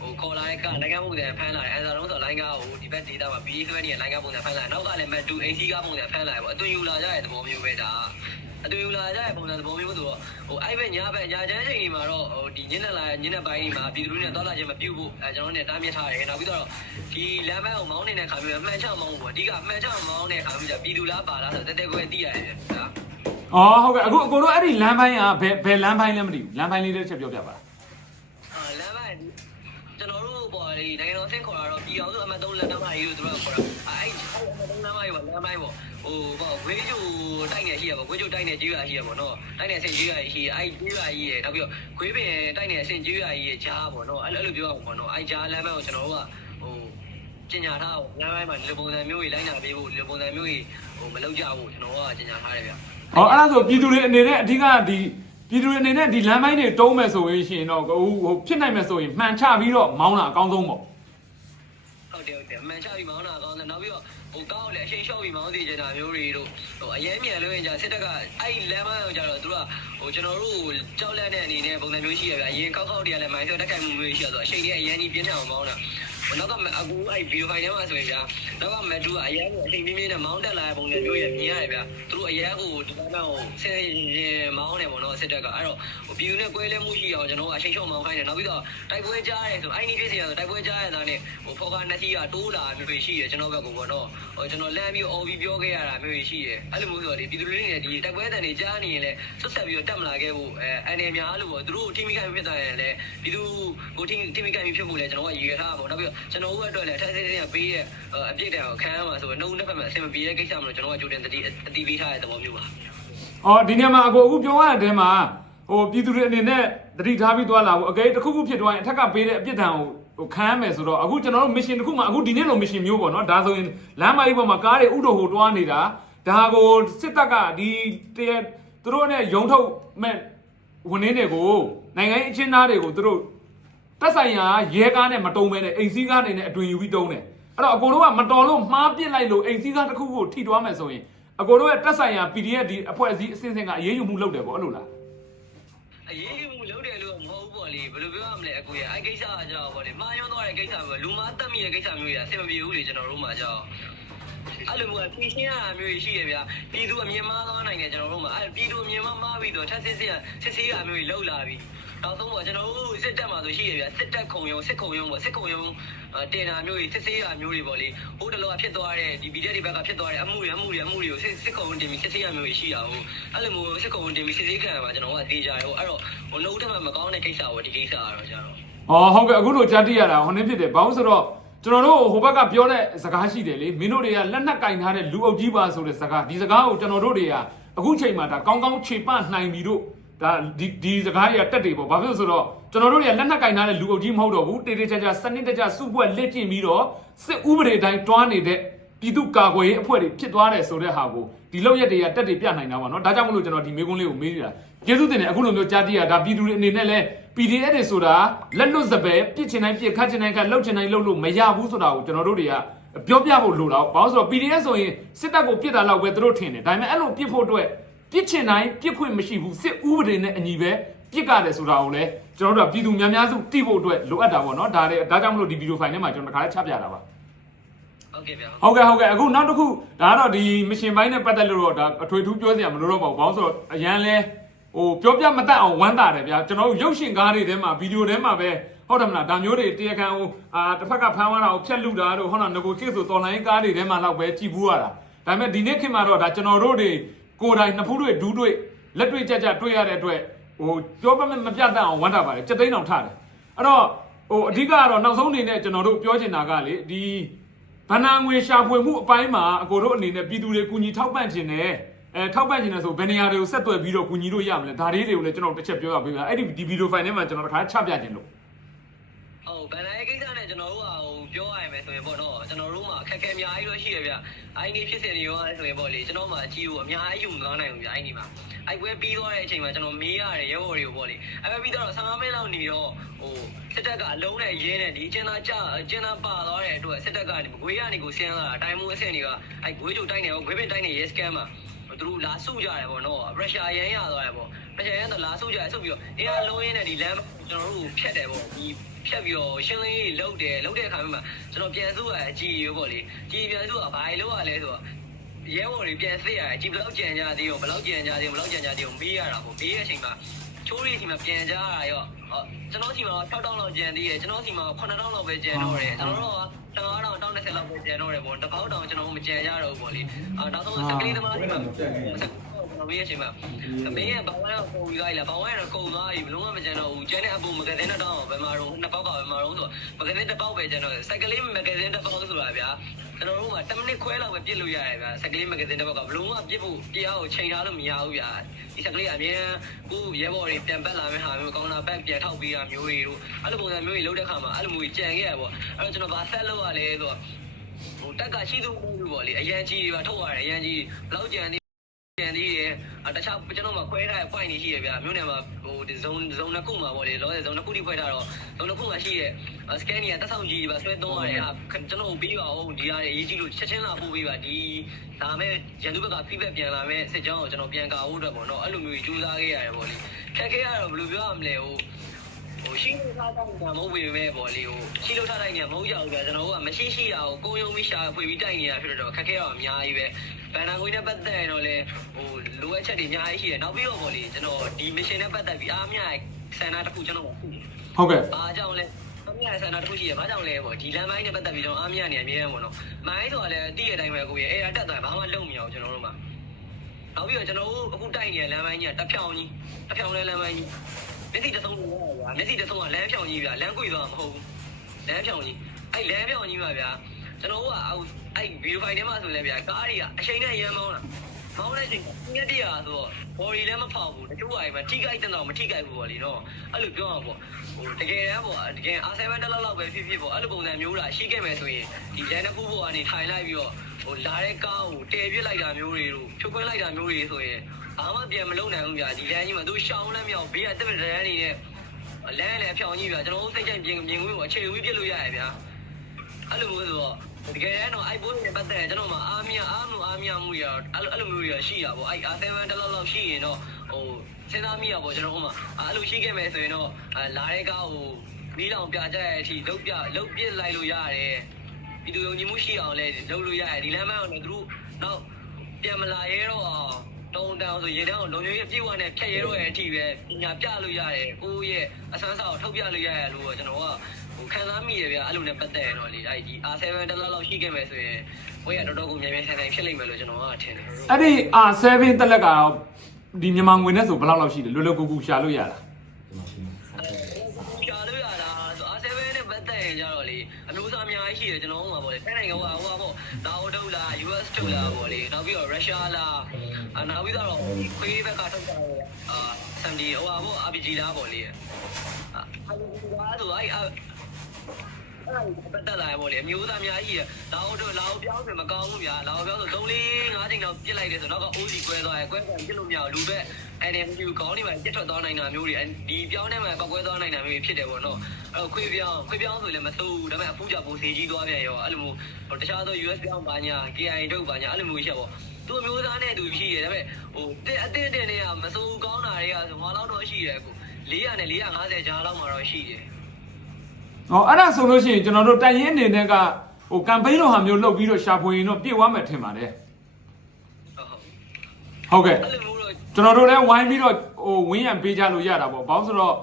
ဟိုခေါ်လာတဲ့ကနိုင်ငံပုံစံဖမ်းလာတယ်အဲဒါတော့ဆိုလိုင်းကားကိုဒီဘက်ဒေတာမှာပြီးသွဲနေတဲ့နိုင်ငံပုံစံဖမ်းလာနောက်ကလည်းမတူ AC ကားပုံစံဖမ်းလာတယ်ပေါ့အသွင်ယူလာကြတဲ့သဘောမျိုးပဲဒါ အတူလာကြတဲ့ပုံစံသဘောမျိုးဆိုတော့ဟိုအဲ့ဘက်ညာဘက်ညာချမ်းချိန်ဒီမှာတော့ဟိုဒီညနေလာညနေပိုင်းဒီမှာပြည်သူလူထုနဲ့တောလာချင်းမပြုတ်ဖို့အဲကျွန်တော်တို့နဲ့တားမြစ်ထားတယ်နောက်ပြီးတော့ဒီလမ်းမကိုမောင်းနေတဲ့ခါမျိုးမှန်ချမောင်းဖို့အဓိကမှန်ချမောင်းတဲ့ခါမျိုးじゃပြည်သူလားပါလားဆိုတော့တက်တက်ကိုသိရတယ်ဗျာအော်ဟုတ်ကဲ့အခုအကိုတို့အဲ့ဒီလမ်းပိုင်းကဘယ်ဘယ်လမ်းပိုင်းလဲမသိဘူးလမ်းပိုင်းလေးတစ်ချက်ပြောပြပါလားအာလမ်းပိုင်းကျွန်တော်တို့ပေါ်လေနိုင်ငံတော်ဆင့်ခေါ်တာတော့ပြည်အောင်စုအမှတ်3လမ်းမကြီးလို့သူတို့ခေါ်တာအဲ့အဲ့အမှတ်3လမ်းမကြီးပေါ့လမ်းပိုင်းပေါ့ ဟိုပေါ့ဝေးကျူတိုက်နေရှိရပေါ့ဝေးကျူတိုက်နေကြီးရရှိရပေါ့နော်တိုက်နေအဆင်ကြီးရရှိရအဲ့ကြီးရကြီးရနောက်ပြီးတော့ခွေးပင်တိုက်နေအဆင်ကြီးရကြီးရကြားပေါ့နော်အဲ့လိုပြောအောင်ပေါ့နော်အဲ့ကြားလမ်းပိုင်းကိုကျွန်တော်တို့ကဟိုကျင်ညာထားအောင်လမ်းပိုင်းမှာဒီလိုပုံစံမျိုးကြီးလိုက်နာပေးဖို့ဒီလိုပုံစံမျိုးကြီးဟိုမလုပ်ကြဘူးကျွန်တော်ကကျင်ညာထားတယ်ဗျဟောအဲ့ဒါဆိုပြည်သူတွေအနေနဲ့အဓိကဒီပြည်သူတွေအနေနဲ့ဒီလမ်းပိုင်းတွေတုံးမယ်ဆိုရင်ရှင်တော့ဟိုဟိုဖြစ်နိုင်မယ်ဆိုရင်မှန်ချပြီးတော့မောင်းတာအကောင်းဆုံးပေါ့ဟုတ်တယ်ဟုတ်တယ်အမှန်ချပြီးမောင်းတာကောင်းတယ်နောက်ပြီးတော့ ဟိုကောင်းလေအရှိန်လျှော့ပြီးမောင်းစီချင်တာမျိုးတွေတို့ဟိုအရင်မြန်လို့ရင်じゃစစ်တပ်ကအဲ့လမ်းမအောင်ကြတော့သူကဟိုကျွန်တော်တို့ကြောက်လန့်တဲ့အနေနဲ့ပုံစံမျိုးရှိရဗျအရင်ခောက်ခောက်တည်းကလည်းမိုင်းဆွဲတက်ခိုက်မှုမျိုးရှိရဆိုအရှိန်တွေအရင်ကြီးပြင်းထန်အောင်မောင်းတာ နောက်ကအခုအဲ့ဗီဒီယိုဖိုင်ထဲမှာဆိုရင်ဗျာနောက်ကမတူကအရင်ကအချိန်ပြင်းပြင်းနဲ့မောင်းတက်လာတဲ့ပုံစံမျိုးရမြင်ရတယ်ဗျာသူတို့အရင်ကဟိုဒီကောင်ကိုဆင်းရင်မောင်းနေပေါ့နော်စစ်တပ်ကအဲ့တော့ဟိုပြည်သူနဲ့ကွဲလဲမှုရှိအောင်ကျွန်တော်ကအချိန်လျှော့မောင်းခိုင်းတယ်နောက်ပြီးတော့တိုက်ပွဲကြားရဲဆိုအဲ့ဒီဖြစ်စီရဆိုတိုက်ပွဲကြားရတာနဲ့ဟိုဖော်ကာနှစ်စီးကတိုးလာမျိုးတွေရှိရကျွန်တော်ဘက်ကပေါ့နော်ဟိုကျွန်တော်လမ်းပြီး OB ပြောခဲ့ရတာမျိုးတွေရှိရအဲ့လိုမျိုးဆိုတော့ဒီပြည်သူတွေနဲ့ဒီတိုက်ပွဲတန်တွေကြားနေရင်လည်းဆက်ဆက်ပြီးတော့တက်မလာခဲ့ဖို့အဲအနေများလို့ပေါ့သူတို့ထိမိခိုင်ဖြစ်သွားရင်လည်းပြည်သူကိုထိထိမိခိုင်ဖြစ်ဖို့လည်းကျွန်တော်ကရည်ရထားပါပေါ့နောက်ပြီးတော့ကျွန်တော်တို့အတွက်လည်းထက်ဆင်းဆင်းကပေးတဲ့အပြစ်တံကိုခံရမှာဆိုတော့နှုတ်နှစ်ဖက်မှာအဆင်မပြေတဲ့ကိစ္စမလို့ကျွန်တော်ကကြိုတင်တတိအတိပေးထားတဲ့သဘောမျိုးပါ။အော်ဒီနေရာမှာအကိုအခုပြောရတဲ့အထဲမှာဟိုပြည်သူတွေအနေနဲ့တတိထားပြီးသွားလာဖို့အကယ်တစ်ခုခုဖြစ်သွားရင်အထက်ကပေးတဲ့အပြစ်ဒဏ်ကိုဟိုခံရမယ်ဆိုတော့အခုကျွန်တော်တို့ mission တစ်ခုမှအခုဒီနေ့လို mission မျိုးပေါ့နော်ဒါဆိုရင်လမ်းမကြီးပေါ်မှာကားတွေဥတော်ဟိုတွားနေတာဒါကိုစစ်တပ်ကဒီတရသူတို့နဲ့ယုံထုတ်မဲ့ဝန်ရင်းတွေကိုနိုင်ငံရေးအချင်းသားတွေကိုသူတို့ တက်ဆိုင်ရာရဲကားနဲ့မတုံးမဲနဲ့အိမ်စီးကားတွေနဲ့အတွင်ယူပြီးတုံးတယ်အဲ့တော့အကိုတို့ကမတော်လို့မှားပစ်လိုက်လို့အိမ်စီးကားတစ်ခုကိုထိသွားမယ်ဆိုရင်အကိုတို့ရဲ့တက်ဆိုင်ရာ PDF ဒီအဖွဲ့အစည်းအစင်းစင်းကအရေးယူမှုလုပ်တယ်ပေါ့အဲ့လိုလားအရေးယူမှုလုပ်တယ်လို့မဟုတ်ဘူးပေါ့လေဘယ်လိုပြောရမလဲအကူရအဲ့ကိစ္စကကြောက်ပေါ့လေမှားယွင်းသွားတဲ့ကိစ္စမျိုးလူမားတက်မိတဲ့ကိစ္စမျိုးကြီးအဆင်မပြေဘူးလေကျွန်တော်တို့မှာကြောက်အဲ့လိုမျိုးဖြည့်ရှင်းရတာမျိုးရှိရဗျာပြည်သူအမြင်မှားသွားနိုင်တယ်ကျွန်တော်တို့မှာအဲ့ပြည်သူအမြင်မှားမှားပြီးတော့ထက်စစ်စစ်စစ်ဆေးရမျိုးကြီးလောက်လာပြီ နောက်ဆုံးပေါ့ကျွန်တော်တို့စစ်တပ်မှာဆိုရှိရဗျာစစ်တပ်ခုံရုံစစ်ခုံရုံပေါ့စစ်ခုံရုံတင်တာမျိုးကြီးစစ်ဆေးရမျိုးတွေပေါ့လေဟိုတလောကဖြစ်သွားတဲ့ဒီဗီဒီယိုတွေဘက်ကဖြစ်သွားတဲ့အမှုတွေအမှုတွေအမှုတွေကိုစစ်စစ်ခုံတင်ပြီးစစ်ဆေးရမျိုးကြီးရှိတာဟုတ်အဲ့လိုမျိုးစစ်ခုံတင်ပြီးစစ်ဆေးခံရမှာကျွန်တော်ကတေးကြတယ်ဟုတ်အဲ့တော့ဟိုနှုတ်ထက်မှမကောင်းတဲ့ကိစ္စပေါ့ဒီကိစ္စကတော့ကျွန်တော်။အော်ဟုတ်ကဲ့အခုလိုကြားသိရတာဟိုနေ့ဖြစ်တယ်ဘာလို့ဆိုတော့ကျွန်တော်တို့ဟိုဘက်ကပြောတဲ့စကားရှိတယ်လေမင်းတို့တွေကလက်နက်ကင်ထားတဲ့လူအုပ်ကြီးပါဆိုတဲ့စကားဒီစကားကိုကျွန်တော်တို့တွေကအခုချိန်မှာဒါကောင်းကောင်းခြေပနိုင်ပြီတို့ ဒါဒီဒီစကားတွေကတက်တယ်ပေါ့ဘာဖြစ်လို့ဆိုတော့ကျွန်တော်တို့တွေကလက်နက်ကင်ထားတဲ့လူအုပ်ကြီးမဟုတ်တော့ဘူးတေတေချာချာစနစ်တကျစုဖွဲ့လက်ကျင့်ပြီးတော့စစ်ဥပဒေတိုင်းတွားနေတဲ့ပြည်သူ့ကာကွယ်ရေးအဖွဲ့တွေဖြစ်သွားတယ်ဆိုတဲ့ဟာကိုဒီလောက်ရက်တွေကတက်တွေပြနိုင်တာပါเนาะဒါကြောင့်မလို့ကျွန်တော်ဒီမေးခွန်းလေးကိုမေးနေတာကျေးဇူးတင်တယ်အခုလိုမျိုးကြားသိရတာပြည်သူတွေအနေနဲ့လည်း PDF တွေဆိုတာလက်လွတ်စပယ်ပြစ်ချင်တိုင်းပြစ်ခတ်ချင်တိုင်းခတ်လှုပ်ချင်တိုင်းလှုပ်လို့မရဘူးဆိုတာကိုကျွန်တော်တို့တွေကပြောပြဖို့လိုတာ။ဘာလို့ဆိုတော့ PDF ဆိုရင်စစ်တပ်ကိုပြစ်တာလောက်ပဲသူတို့ထင်တယ်။ဒါပေမဲ့အဲ့လိုပြစ်ဖို့အတွက် ပြစ်ချင်တိုင်းပြစ်ခွင့်မရှိဘူးစစ်ဥပဒေနဲ့အညီပဲပြစ်ကြတယ်ဆိုတာကိုလည်းကျွန်တော်တို့ကပြည်သူများများစုသိဖို့အတွက်လိုအပ်တာပေါ့နော်။ဒါလည်းဒါကြောင့်မလို့ဒီဗီဒီယိုဖိုင်ထဲမှာကျွန်တော်တစ်ခါလေးချပြတာပါ။ဟုတ်ကဲ့ဗျာဟုတ်ကဲ့ဟုတ်ကဲ့အခုနောက်တစ်ခုဒါကတော့ဒီမရှင်ပိုင်းနဲ့ပတ်သက်လို့တော့ဒါအထွေထူးပြောစရာမလိုတော့ပါဘူးဘာလို့ဆိုတော့အရန်လဲဟိုပြောပြမတတ်အောင်ဝမ်းသာတယ်ဗျာကျွန်တော်တို့ရုပ်ရှင်ကားတွေထဲမှာဗီဒီယိုထဲမှာပဲဟုတ်တယ်မလားဒါမျိုးတွေတရားခံဟိုအာတစ်ဖက်ကဖမ်းသွားတာကိုဖြတ်လူတာတို့ဟုတ်တော့ငကိုကိဆိုတော်လိုင်းကားတွေထဲမှာတော့ပဲကြည်ဘူးရတာဒါပေမဲ့ဒီနေ့ခေတ်မှာတော့ဒါကျွန်တော်တို့တွေ ကိုယ်တိုင်နှစ်ဖူးတွေဒူးတွေလက်တွေကြကြတွေ့ရတဲ့အတွက်ဟိုပြောပြမပြတ်အောင်ဝမ်းသာပါတယ်စက်သိန်းအောင်ထားတယ်အဲ့တော့ဟိုအဓိကကတော့နောက်ဆုံးအနေနဲ့ကျွန်တော်တို့ပြောချင်တာကလေဒီဗဏ္ဍာငွေရှာဖွေမှုအပိုင်းမှာအကိုတို့အနေနဲ့ပြည်သူတွေကူညီထောက်ပံ့ခြင်းနဲ့အဲထောက်ပံ့ခြင်းနဲ့ဆိုဘယ်နေရာတွေကိုဆက်သွယ်ပြီးတော့ကူညီလို့ရမလဲဒါလေးတွေကိုလည်းကျွန်တော်တစ်ချက်ပြောရပေးပါအဲ့ဒီဒီဗီဒီယိုဖိုင်ထဲမှာကျွန်တော်တစ်ခါချပြခြင်းလို့ ဟုတ်ဗန်လိုက်ကိစ္စနဲ့ကျွန်တော်တို့ကဟိုပြောရရင်ပဲဆိုရင်ပေါ့နော်ကျွန်တော်တို့မှာအခက်အခဲအများကြီးတော့ရှိရဗျအိုင်းဒီဖြစ်စဉ်တွေရောဆိုရင်ပေါ့လေကျွန်တော်မှအကြီးကိုအများကြီးယူမကောင်းနိုင်ဘူးဗျအိုင်းဒီမှာအိုက်ပွဲပြီးသွားတဲ့အချိန်မှာကျွန်တော်မေးရတယ်ရဲဘော်တွေကိုပေါ့လေအဲ့ပဲပြီးတော့15မိနစ်လောက်နေတော့ဟိုစစ်တပ်ကအလုံးနဲ့ရဲနဲ့ဒီအကျဉ်းသားကြအကျဉ်းသားပါသွားတဲ့အတွက်စစ်တပ်ကနေဂွေးကနေကိုဆင်းလာတာအတိုင်းမိုးအဆင့်တွေကအဲ့ဂွေးကြိုတိုက်နေရောဂွေးပင်တိုက်နေရဲစကန်မှာသူတို့လာစုကြတယ်ပေါ့နော် pressure ရမ်းရသွားတယ်ပေါ့ pressure ရမ်းတော့လာစုကြတယ်ဆုပ်ပြီးတော့အင်းအားလုံးရင်းနဲ့ဒီလမ်းကျွန်တော်တို့ဖြတ်တယ်ပေါ့ဒီ ဖြတ်ပြီးတော့ရှင်းလင်းရေးလုပ်တယ်လုပ်တဲ့အခါမှာကျွန်တော်ပြန်စုရအကြည့်ရပေါ့လေကြည်ပြန်စုကဘာလို့ရလဲဆိုတော့ရဲဘော်တွေပြန်စစ်ရတယ်ကြည်ဘလောက်ကြံကြသေးရောဘလောက်ကြံကြသေးရောဘလောက်ကြံကြသေးရောမေးရတာပေါ့မေးရတဲ့အချိန်မှာချိုးရီစီမှာပြန်ကြရရောဟောကျွန်တော်စီမှာ6000လောက်ကြံသေးတယ်ကျွန်တော်စီမှာ9000လောက်ပဲကြံတော့တယ်ကျွန်တော်တို့က1000တောင်1020လောက်ပဲကြံတော့တယ်ပေါ့တစ်ပေါက်တောင်ကျွန်တော်မကြံရတော့ဘူးပေါ့လေအာနောက်ဆုံးစကလေးသမားတွေမှာ ကျွန်တော်မေးရချိန်မှာမင်းရဲ့ဘာဝရကိုပုံပြီးလိုက်လားဘာဝရတော့ကုန်သွားပြီဘလုံးဝမကြံတော့ဘူးကျန်တဲ့အပူမဂဇင်းတစ်တောင်ဘယ်မှာတော့နှစ်ပေါက်ကဘယ်မှာတော့ဆိုမဂဇင်းတစ်ပေါက်ပဲကျန်တော့စက်ကလေးမဂဇင်းတစ်ပေါက်ဆိုတာဗျာကျွန်တော်တို့က10မိနစ်ခွဲလောက်ပဲပြစ်လို့ရတယ်ဗျာစက်ကလေးမဂဇင်းတစ်ပေါက်ကဘလုံးဝပြစ်ဖို့တရားကိုချိန်ထားလို့မရဘူးဗျာဒီစက်ကလေးအမြဲကိုရဲဘော်တွေပြန်ပတ်လာမယ့်ဟာမျိုးကောင်းတာဘက်ပြန်ထောက်ပြီးတာမျိုးတွေတို့အဲ့လိုပုံစံမျိုးတွေလုပ်တဲ့ခါမှာအဲ့လိုမျိုးကြံခဲ့ရပေါ့အဲ့တော့ကျွန်တော်ဗာဆက်လုပ်ရလဲဆိုတော့ဟိုတက်ကရှိသူမှုပေါ့လေအရန်ကြီးတွေပါထုတ်ရတယ်အရန်ကြီးဘလောက်ကြံ နေပြန်သေးတယ်အတခြားကျွန်တော်မှခွဲထားတဲ့ point တွေရှိရဗျာမြို့နယ်မှာဟိုဒီ zone zone နှစ်ခုမှာပေါ့လေလောဆယ် zone နှစ်ခုထိခွဲထားတော့ zone နှစ်ခုမှာရှိတဲ့ scan တွေကတက်ဆောင်ကြီးတွေပါဆွဲသုံးရတယ်ဟာကျွန်တော်ပြီးပါဦးဒီဟာတွေအရေးကြီးလို့ချက်ချင်းလာပို့ပေးပါဒီဒါမဲ့ရန်သူဘက်က feedback ပြန်လာမဲ့စစ်ကြောင်းကိုကျွန်တော်ပြန်ကာဖို့အတွက်ပေါ့နော်အဲ့လိုမျိုးကြိုးစားခဲ့ရတယ်ပေါ့လေခက်ခဲရတော့ဘယ်လိုပြောရမလဲဟို ဟိုရှိလို့ထားတဲ့ညာမဟုတ်ပေမဲ့ပေါ့လေဟိုရှိလို့ထားတဲ့ညာမဟုတ်ကြဘူးဗျာကျွန်တော်တို့ကမရှိရှိတာကိုကိုယုံပြီးရှာဖွေပြီးတိုက်နေတာဖြစ်တော့ခက်ခဲတော့အများကြီးပဲဘန်နာကိုနဲ့ပတ်သက်ရင်တော့လေဟိုလိုအပ်ချက်တွေအများကြီးရှိတယ်နောက်ပြီးတော့ပေါ့လေကျွန်တော်ဒီ mission နဲ့ပတ်သက်ပြီးအားမြဆန္ဒတစ်ခုကျွန်တော်ဟုတ်ကဲ့ဘာကြောင့်လဲအမြဆန္ဒတစ်ခုရှိရဘာကြောင့်လဲပေါ့ဒီလမ်းပိုင်းနဲ့ပတ်သက်ပြီးကျွန်တော်အားမြနေအမြဲတမ်းပေါ့နော်မိုင်းဆိုတာလည်းတည့်ရတိုင်းပဲကိုရအဲ့ဒါတက်သွားဘာမှလုံးမရအောင်ကျွန်တော်တို့မှာနောက်ပြီးတော့ကျွန်တော်တို့အခုတိုက်နေတဲ့လမ်းပိုင်းကြီးကတဖြောင်ကြီးတဖြောင်လဲလမ်းပိုင်းကြီး မျက်စိတစ်ဆုံးလို့ရပါမျက်စိတစ်ဆုံးကလမ်းဖြောင်ကြီးဗျာလမ်းကွေသွားမှာမဟုတ်ဘူးလမ်းဖြောင်ကြီးအဲ့လမ်းဖြောင်ကြီးပါဗျာကျွန်တော်တို့ကအဲ့ဗီဒီယိုဖိုင်ထဲမှာဆိုလဲဗျာကားတွေကအချိန်နဲ့ရမ်းမောင်းတာ မောင်းတဲ့အချိန်ငက်တရဆိုတော့ body လည်းမဖောက်ဘူးတချို့ဟာတွေမှာထိကြိုက်တဲ့တော့မထိကြိုက်ဘူးပေါ့လीနော်အဲ့လိုပြောအောင်ပေါ့ဟိုတကယ်တမ်းပေါ့တကယ် R7 တက်လောက်လောက်ပဲဖြစ်ဖြစ်ပေါ့အဲ့လိုပုံစံမျိုးတာရှိခဲ့မယ်ဆိုရင်ဒီလမ်းတစ်ခုပေါ်ကနေထိုင်လိုက်ပြီးတော့ဟိုလာတဲ့ကားကိုတည်ပြစ်လိုက်တာမျိုးတွေတို့ဖြုတ်ခွင်းလိုက်တာမျိုးတွေဆိုရင်ဘာမှပြန်မလုပ်နိုင်ဘူးဗျာဒီလမ်းကြီးမှာသူရှောင်းလမ်းမြောက်ဘေးကတက်တဲ့လမ်းနေနဲ့လမ်းလည်းအဖြောင်ကြီးဗျာကျွန်တော်တို့စိတ်ကြိုက်ပြင်မြင်ခွင့်ကိုအခြေဝေးပြစ်လို့ရရဗျာအဲ့လိုမျိုးဆိုတော့ တကယ်တော့အိုက်ဘိုးနဲ့ပတ်သက်ကျွန်တော်မှအားမရအားမအားမရမှုတွေရောအဲ့လိုအဲ့လိုမျိုးတွေရှိတာပေါ့အဲ့ R7 တက်လောက်လောက်ရှိရင်တော့ဟိုစဉ်းစားမိရပေါ့ကျွန်တော်တို့မှအဲ့လိုရှိခဲ့မယ်ဆိုရင်တော့လာတဲ့ကားကိုမီးလောင်ပြကြတဲ့အထိလုတ်ပြလုတ်ပြစ်လိုက်လို့ရတယ်ပြည်သူယုံကြည်မှုရှိအောင်လဲလုပ်လို့ရတယ်ဒီလမ်းမအောင်လည်းသူတို့တော့ပြန်မလာရဲတော့အောင်တုံတောင်ဆိုရေတန်းကိုလုံခြုံရေးအပြည့်အဝနဲ့ဖြတ်ရဲတော့ရဲ့အထိပဲပညာပြလို့ရတယ်ကိုယ့်ရဲ့အဆန်းစားကိုထုတ်ပြလို့ရတယ်လို့ကျွန်တော်ကဟို ခံစားမိရဗျအဲ့လိုနဲ့ပတ်သက်ရတော့လေအဲ့ဒီ R7 တက်လောက်လောက်ရှိခဲ့မယ်ဆိုရင်ဘွေးရတော်တော်ကိုမြန်မြန်ဆန်ဆန်ဖြစ်လိမ့်မယ်လို့ကျွန်တော်ကထင်တယ်အဲ့ဒီ R7 တက်လက်ကဒီမြန်မာငွေနဲ့ဆိုဘယ်လောက်လောက်ရှိတယ်လွယ်လွယ်ကူကူရှာလို့ရတာရှာလို့ရတာဆို R7 နဲ့ပတ်သက်ရင်ကြတော့လေအမျိုးအစားအများကြီးရှိတယ်ကျွန်တော်တို့မှာပေါ့လေတိုင်းနိုင်ငံဟိုဟိုပေါ့လာအိုတုတ်လား US တုတ်လားပေါ့လေနောက်ပြီးတော့ Russia လားအနောက်ပြီးတော့ခွေးဘက်ကထုတ်တာအာစမ်ဒီဟိုဟာပေါ့ RPG လားပေါ့လေအာအဲ့ဒါဆိုအဲ့အဲ့ ပတ်သက်လာပေါ့လေအမျိုးသားအများကြီးရလာအိုတို့လာအိုပြောင်းတယ်မကောင်းဘူးဗျာလာအိုပြောင်းဆို3 4 5ချိန်တော့ပြစ်လိုက်တယ်ဆိုတော့က OC ကွဲသွားတယ်ကွဲသွားပြစ်လို့မရဘူးလူပဲ NMU ကောင်းနေမှာပြစ်ထွက်သွားနိုင်တာမျိုးတွေဒီပြောင်းထဲမှာပောက်ကွဲသွားနိုင်တာမျိုးတွေဖြစ်တယ်ပေါ့နော်အဲ့တော့ခွေးပြောင်းခွေးပြောင်းဆိုလည်းမစိုးဘူးဒါပေမဲ့အဖူးကြပိုစေကြီးသွားပြန်ရောအဲ့လိုမျိုးတခြားသော US ပြောင်းပါညာ KI ထုတ်ပါညာအဲ့လိုမျိုးရှိရပေါ့သူ့မျိုးသားနဲ့သူရှိတယ်ဒါပေမဲ့ဟိုအတင်းအတင်းနဲ့ကမစိုးကောင်းတာတွေကဆိုငါတော့တော့ရှိတယ်အခု400နဲ့450ကြားလောက်မှာတော့ရှိတယ် ဟောအဲ့ဒါဆိုလို့ရှိရင်ကျွန်တော်တို့တိုင်ရင်အနေနဲ့ကဟိုကမ်ပိန်းလိုဟာမျိုးလုပ်ပြီးတော့ရှာဖွေရင်တော့ပြည့်ဝမယ်ထင်ပါတယ်ဟုတ်ဟုတ်ဟုတ်ကဲ့အဲ့လိုမျိုးတော့ကျွန်တော်တို့လည်းဝိုင်းပြီးတော့ဟိုဝင်းရံပေးကြလို့ရတာပေါ့ဘာလို့ဆိုတော့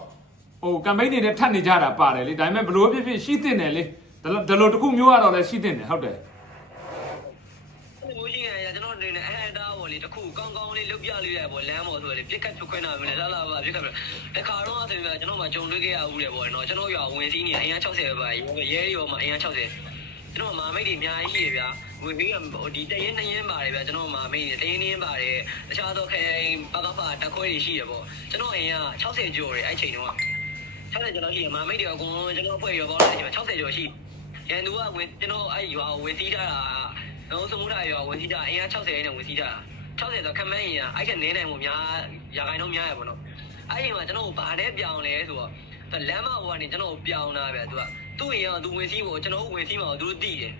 ဟိုကမ်ပိန်းတွေနဲ့ထပ်နေကြတာပါတယ်လေဒါပေမဲ့ဘလို့ဖြစ်ဖြစ်ရှိတဲ့တယ်လေဒါလိုဒါလိုတစ်ခုမျိုးကတော့လည်းရှိတဲ့တယ်ဟုတ်တယ် င်းကောင်းလေးလုတ်ပြလို့ရပေါ့လမ်းပေါ်ဆိုလေပြစ်ကတ်ဖြုတ်ခွင်းတာမျိုးလေလာလာပါပြစ်ကတ်တခါတော့ဆိုရင်ကျွန်တော်မှကြုံတွေ့ခဲ့ရဦးတယ်ပေါ့နော်ကျွန်တော်ရွာဝင်စည်းနေအင်အား60ပဲပါရဲရောမှအင်အား60ကျွန်တော်မာမိတ်တွေအများကြီးရှိရဗျာဝင်ပြီးဟိုဒီတရင်နှရင်ပါတယ်ဗျာကျွန်တော်မာမိတ်တွေတရင်နှရင်ပါတယ်တခြားသောခိုင်ပကဖာတက်ခွဲတွေရှိရပေါ့ကျွန်တော်အင်အား60ကျော်တယ်အဲ့ချိန်တုန်းက60ကျော်လောက်ရှိရမာမိတ်တွေအကုန်လုံးကျွန်တော်ဖွဲ့ရောပေါင်းလိုက်ချိန်60ကျော်ရှိရန်သူကဝင်ကျွန်တော်အဲ့ရွာဝင်စည်းထားတာတော့စမှုထားရွာဝင်စည်းထားအင်အား60နဲ့ဝင်စည်းထား 60ဆိုခမန်းရင်အဲ့ကနင်းနိုင်မှုများရာခိုင်နှုန်းများရပေါ့နော်အဲ့ဒီမှာကျွန်တော်ဗာနဲ့ပြောင်းလဲဆိုတော့လမ်းမဟိုကနေကျွန်တော်ပြောင်းတာဗျာသူကသူ့ရင်ကသူဝင်စည်းဖို့ကျွန်တော်ဝင်စည်းမှာသူတို့တိတယ်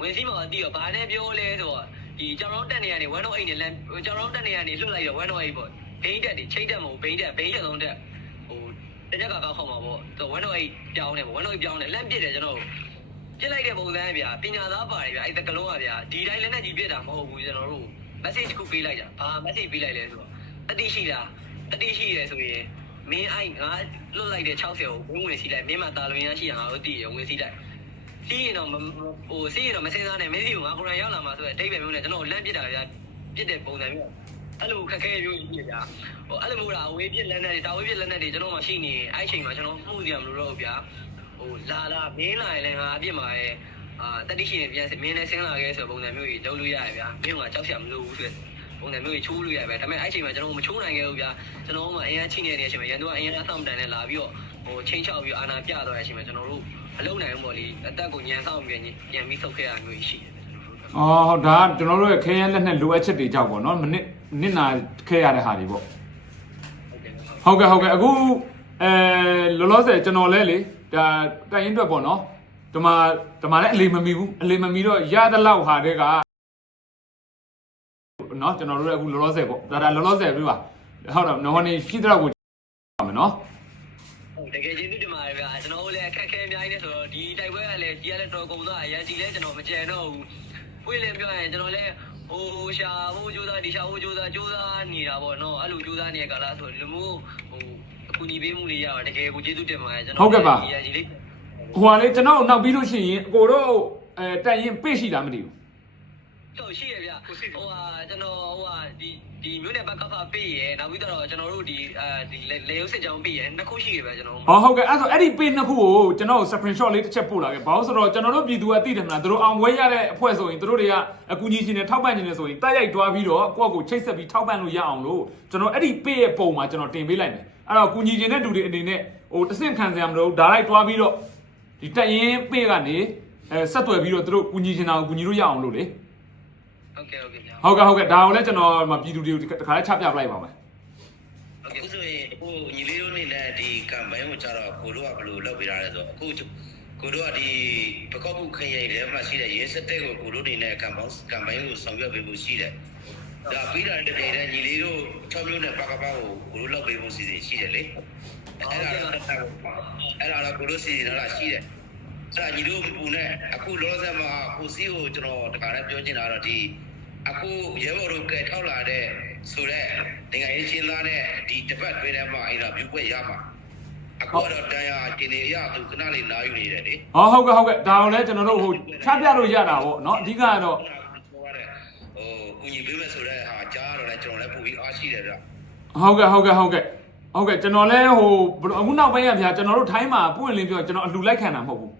ဝင်စည်းမှာတိတော့ဗာနဲ့ပြောလဲဆိုတော့ဒီကျွန်တော်တက်နေရနေ108နဲ့လမ်းကျွန်တော်တက်နေရနေလွတ်လိုက်တော့108ပေါ့ဘိန်းတက်တွေချိတ်တက်မဟုတ်ဘိန်းတက်ဘိန်းတက်ဆုံးတက်ဟိုတညက်ကကောက်ခေါက်မှာပေါ့သူ108ပြောင်းတယ်ပေါ့108ပြောင်းတယ်လမ်းပြစ်တယ်ကျွန်တော်ပြပြစ်လိုက်တဲ့ပုံစံဗျာပညာသားပါတယ်ဗျာအဲ့တကလုံးကဗျာဒီတိုင်းလက်နဲ့ကြီးပြစ်တာမဟုတ်ဘူးကျွန်တော်တို့ message တစ်ခုပေးလိုက်တာဘာ message ပေးလိုက်လဲဆိုတော့တတိရှိတာတတိရှိတယ်ဆိုရင်မင်းအဲ့ငါလွတ်လိုက်တဲ့60ကိုဝင်ဝင်စီလိုက်မင်းမတာလွင်ရရှိရငါတို့တည်ရဝင်စီလိုက်စီးရင်တော့ဟိုစီးရင်တော့မစင်စားနဲ့မင်းစီကငါကိုယ်တိုင်ရောက်လာမှာဆိုတဲ့အတိတ်ပဲမျိုးနဲ့ကျွန်တော်လန့်ပြစ်တာဗျာပြစ်တဲ့ပုံစံမျိုးအဲ့လိုခက်ခဲမျိုးကြီးပြဗျာဟိုအဲ့လိုမျိုးတာအဝေးပြစ်လက်နဲ့တာဝေးပြစ်လက်နဲ့တွေကျွန်တော်မှရှိနေအဲ့ချိန်မှာကျွန်တော်မှုစီရမလို့တော့ဗျာဟိုလာလာမင်းလာရင်လည်းငါအပြစ်မှာရဲ့ အာတတိရှိနေပြန်မင်းလည်းဆင်းလာခဲ့ဆိုပုံစံမျိုးကြီးလုပ်လို့ရရဗျာမင်းကကြောက်ရမလို့ဘူးဆိုပုံစံမျိုးကြီးချိုးလို့ရပဲဒါပေမဲ့အဲ့ချိန်မှာကျွန်တော်မချိုးနိုင်ခဲ့ဘူးဗျာကျွန်တော်မှအရင်ချိနေတဲ့အချိန်မှာရန်သူကအရင်အဆောက်တန်နဲ့လာပြီးတော့ဟိုချင်းချောက်ပြီးအာနာပြသွားတဲ့အချိန်မှာကျွန်တော်တို့မလုံနိုင်ဘူးပေါ့လေအသက်ကိုညံဆောင်ပြီးပြန်ပြီးဆုတ်ခဲ့ရမျိုးရှိတယ်။အော်ဟုတ်ဒါကကျွန်တော်တို့ရဲ့ခဲယမ်းလက်နဲ့လိုအပ်ချက်တွေကြောင့်ပေါ့နော်မနစ်နစ်နာခဲရတဲ့ဟာတွေပေါ့ဟုတ်ကဲ့ဟုတ်ဟုတ်ကဲ့ဟုတ်ကဲ့အခုအဲလောလောဆယ်ကျွန်တော်လဲလေဒါတိုင်ရင်အတွက်ပေါ့နော် ဒီမှာဒီမှာလည်းအလီမမီဘူးအလီမမီတော့ရတဲ့လောက်ဟာတဲ့ကနော်ကျွန်တော်တို့လည်းအခုလောလောဆယ်ပေါ့ဒါဒါလောလောဆယ်ပြပါဟုတ်တော့နော်နေရှိတဲ့လောက်ကိုပါမယ်နော်ဟုတ်တကယ်ကျေးဇူးတင်ပါတယ်ဗျာကျွန်တော်တို့လည်းအခက်အခဲအများကြီးနဲ့ဆိုတော့ဒီတိုက်ပွဲကလည်းကြီးကလည်းတော်ကုန်သွားအရင်ကြီးလည်းကျွန်တော်မကြံတော့ဘူးပွင့်လည်းပြောရရင်ကျွန်တော်လည်းဟိုရှာဟိုကြိုးစားဒီရှာဟိုကြိုးစားကြိုးစားနေတာပေါ့နော်အဲ့လိုကြိုးစားနေတဲ့ကာလဆိုလူမျိုးဟိုအကူအညီပေးမှုတွေရတော့တကယ်ကိုကျေးဇူးတင်ပါတယ်ကျွန်တော်ဒီရကြီးလေး ဟိုကလေကျွန်တော်နောက်ပြီးလို့ရှိရင်အကိုတို့အဲတိုင်ရင်ပေးရှိတာမသိဘူးတော့ရှိရဗျဟိုဟာကျွန်တော်ဟိုဟာဒီဒီမြို့နယ်ဘက်ကဖာပေးရနောက်ပြီးတော့ကျွန်တော်တို့ဒီအဲဒီလေရုပ်စစ်ကြောင်းပေးရနှစ်ခုရှိရဗျကျွန်တော်ဟောဟုတ်ကဲ့အဲ့ဆိုအဲ့ဒီ page နှစ်ခုကိုကျွန်တော် screenshot လေးတစ်ချက်ပို့လာခဲ့ဘာလို့ဆိုတော့ကျွန်တော်တို့ပြည်သူကသိတယ်မလားသူတို့အောင်ဝဲရတဲ့အဖွဲ့ဆိုရင်သူတို့တွေကအကူကြီးရှင်နဲ့ထောက်ပံ့နေတယ်ဆိုရင်တိုက်ရိုက်တွားပြီးတော့ကိုယ့်ကိုချိတ်ဆက်ပြီးထောက်ပံ့လို့ရအောင်လို့ကျွန်တော်အဲ့ဒီ page ရဲ့ပုံမှာကျွန်တော်တင်ပေးလိုက်မယ်အဲ့တော့ကူညီရှင်တဲ့လူတွေအနေနဲ့ဟိုတဆင့်ခံစရာမလိုဒါလိုက်တွားပြီးတော့ ဒီတက်ရင် page ကနေအဲဆက်သွယ်ပြီးတော့သူတို့ကူညီရှင်တာကိုကူညီလို့ရအောင်လို့လေဟုတ်ကဲ့ဟုတ်ကဲ့ဗျာဟုတ်ကဲ့ဟုတ်ကဲ့ဒါကိုလည်းကျွန်တော်မပြည်သူတွေကိုတခါလေးချပြပလိုက်ပါမယ်ဟုတ်အခုကဲ့ဆိုရင်အခုညီလေးတို့နေလည်းဒီကမ်ပိန်းကိုကြတော့ကိုတို့ကဘယ်လိုလုပ်ပေးရလဲဆိုတော့အခုကိုတို့ကဒီပကောက်မှုခရင်ထဲမှာရှိတဲ့ရဲစက်တဲ့ကိုကိုတို့နေနဲ့ကမ်ပောင်းကမ်ပိန်းကိုဆောင်ရွက်ပေးဖို့ရှိတယ်။ဒါပြီးတာတည်းတည်းညီလေးတို့6မျိုးနဲ့ပကပကိုကိုတို့လုပ်ပေးဖို့စီစဉ်ရှိတယ်လေ။ အဲ့ဒါတော့အဲ့ဒါတော့ကိုလို့စီရင်တော့ရှိတယ်အဲ့ဒါညီတို့ပူနဲ့အခုလောဆယ်မှာကိုစီကိုကျွန်တော်တခါတည်းပြောချင်တာတော့ဒီအခုရဲဘော်တို့ကဲထောက်လာတဲ့ဆိုတော့နိုင်ငံရေးချင်းသားနဲ့ဒီတပတ်တွင်းထဲမှာအဲ့ဒါပြုတ်ွက်ရမှာအခုတော့တန်ရာကျင်နေရသူခဏလေးလာယူနေတယ်လေဟောဟုတ်ကဲ့ဟုတ်ကဲ့ဒါအောင်လဲကျွန်တော်တို့ဟိုချပြလို့ရတာပေါ့နော်အဓိကကတော့ဟိုကုညီပေးမယ်ဆိုတော့ဟာကြားရတော့လဲကျွန်တော်လည်းပို့ပြီးအားရှိတယ်ဗျဟုတ်ကဲ့ဟုတ်ကဲ့ဟုတ်ကဲ့ ဟုတ်ကဲ့ကျွန်တော်လဲဟိုဘယ်လိုအခုနောက်ပိုင်းကဗျာကျွန်တော်တို့ထိုင်းမှာပွင့်လင်းပြောကျွန်တော်အလှလိုက်ခံတာမဟုတ်ဘူး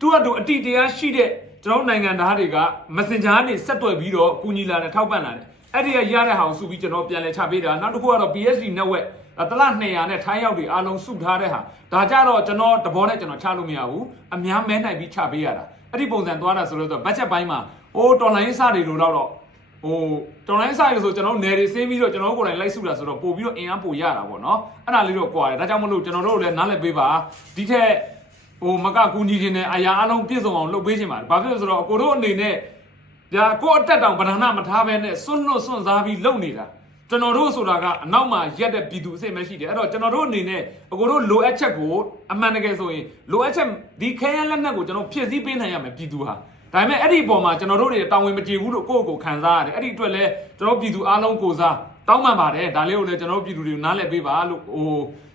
သူကသူအတိတရားရှိတဲ့ကျွန်တော်တို့နိုင်ငံသားတွေက Messenger ကနေဆက်သွယ်ပြီးတော့ကူညီလာတယ်ထောက်ပံ့လာတယ်အဲ့ဒီကရတဲ့ဟာကိုစုပြီးကျွန်တော်ပြန်လဲချပေးတာနောက်တစ်ခုကတော့ PSD network တလ200နဲ့ထိုင်းရောက်တွေအားလုံးစုထားတဲ့ဟာဒါကြတော့ကျွန်တော်တဘောနဲ့ကျွန်တော်ချလို့မရဘူးအများမဲနိုင်ပြီးချပေးရတာအဲ့ဒီပုံစံသွားတာဆိုလို့ဆိုတော့ budget ပိုင်းမှာဟိုတော်လိုင်းစတွေလို့တော့ ဟိုတော်လိုင်းဆိုင်လို့ဆိုကျွန်တော်တို့နယ်တွေဆင်းပြီးတော့ကျွန်တော်တို့ကိုယ်တိုင်လိုက်စုတာဆိုတော့ပို့ပြီးတော့အင်အားပို့ရတာပေါ့နော်အဲ့ဒါလေးတော့ကွာတယ်ဒါကြောင့်မလို့ကျွန်တော်တို့လည်းနားလည်ပေးပါဒီထက်ဟိုမကကူညီခြင်းနဲ့အရာအလုံးပြည့်စုံအောင်လုပ်ပေးခြင်းပါဘာဖြစ်လို့ဆိုတော့ကိုတို့အနေနဲ့ဒါကိုအတက်တောင်ဗဒနာမထားဘဲနဲ့စွန့်လွတ်စွန့်စားပြီးလုပ်နေတာကျွန်တော်တို့ဆိုတာကအနောက်မှာရက်တဲ့ပြည်သူအစ်မရှိတယ်အဲ့တော့ကျွန်တော်တို့အနေနဲ့အကိုတို့လိုအပ်ချက်ကိုအမှန်တကယ်ဆိုရင်လိုအပ်ချက်ဒီခဲယမ်းလက်နက်ကိုကျွန်တော်ဖြည့်ဆည်းပေးနိုင်ရမယ်ပြည်သူဟာ ဒါပေမဲ့အဲ့ဒီအပေါ်မှာကျွန်တော်တို့တွေတာဝန်မကျေဘူးလို့ကိုယ့်ကိုယ်ခံစားရတယ်အဲ့ဒီအတွက်လဲကျွန်တော်ပြည်သူအားလုံးကိုစားတောင်းပန်ပါတယ်ဒါလေးကိုလည်းကျွန်တော်တို့ပြည်သူတွေကိုနားလည်ပေးပါလို့ဟို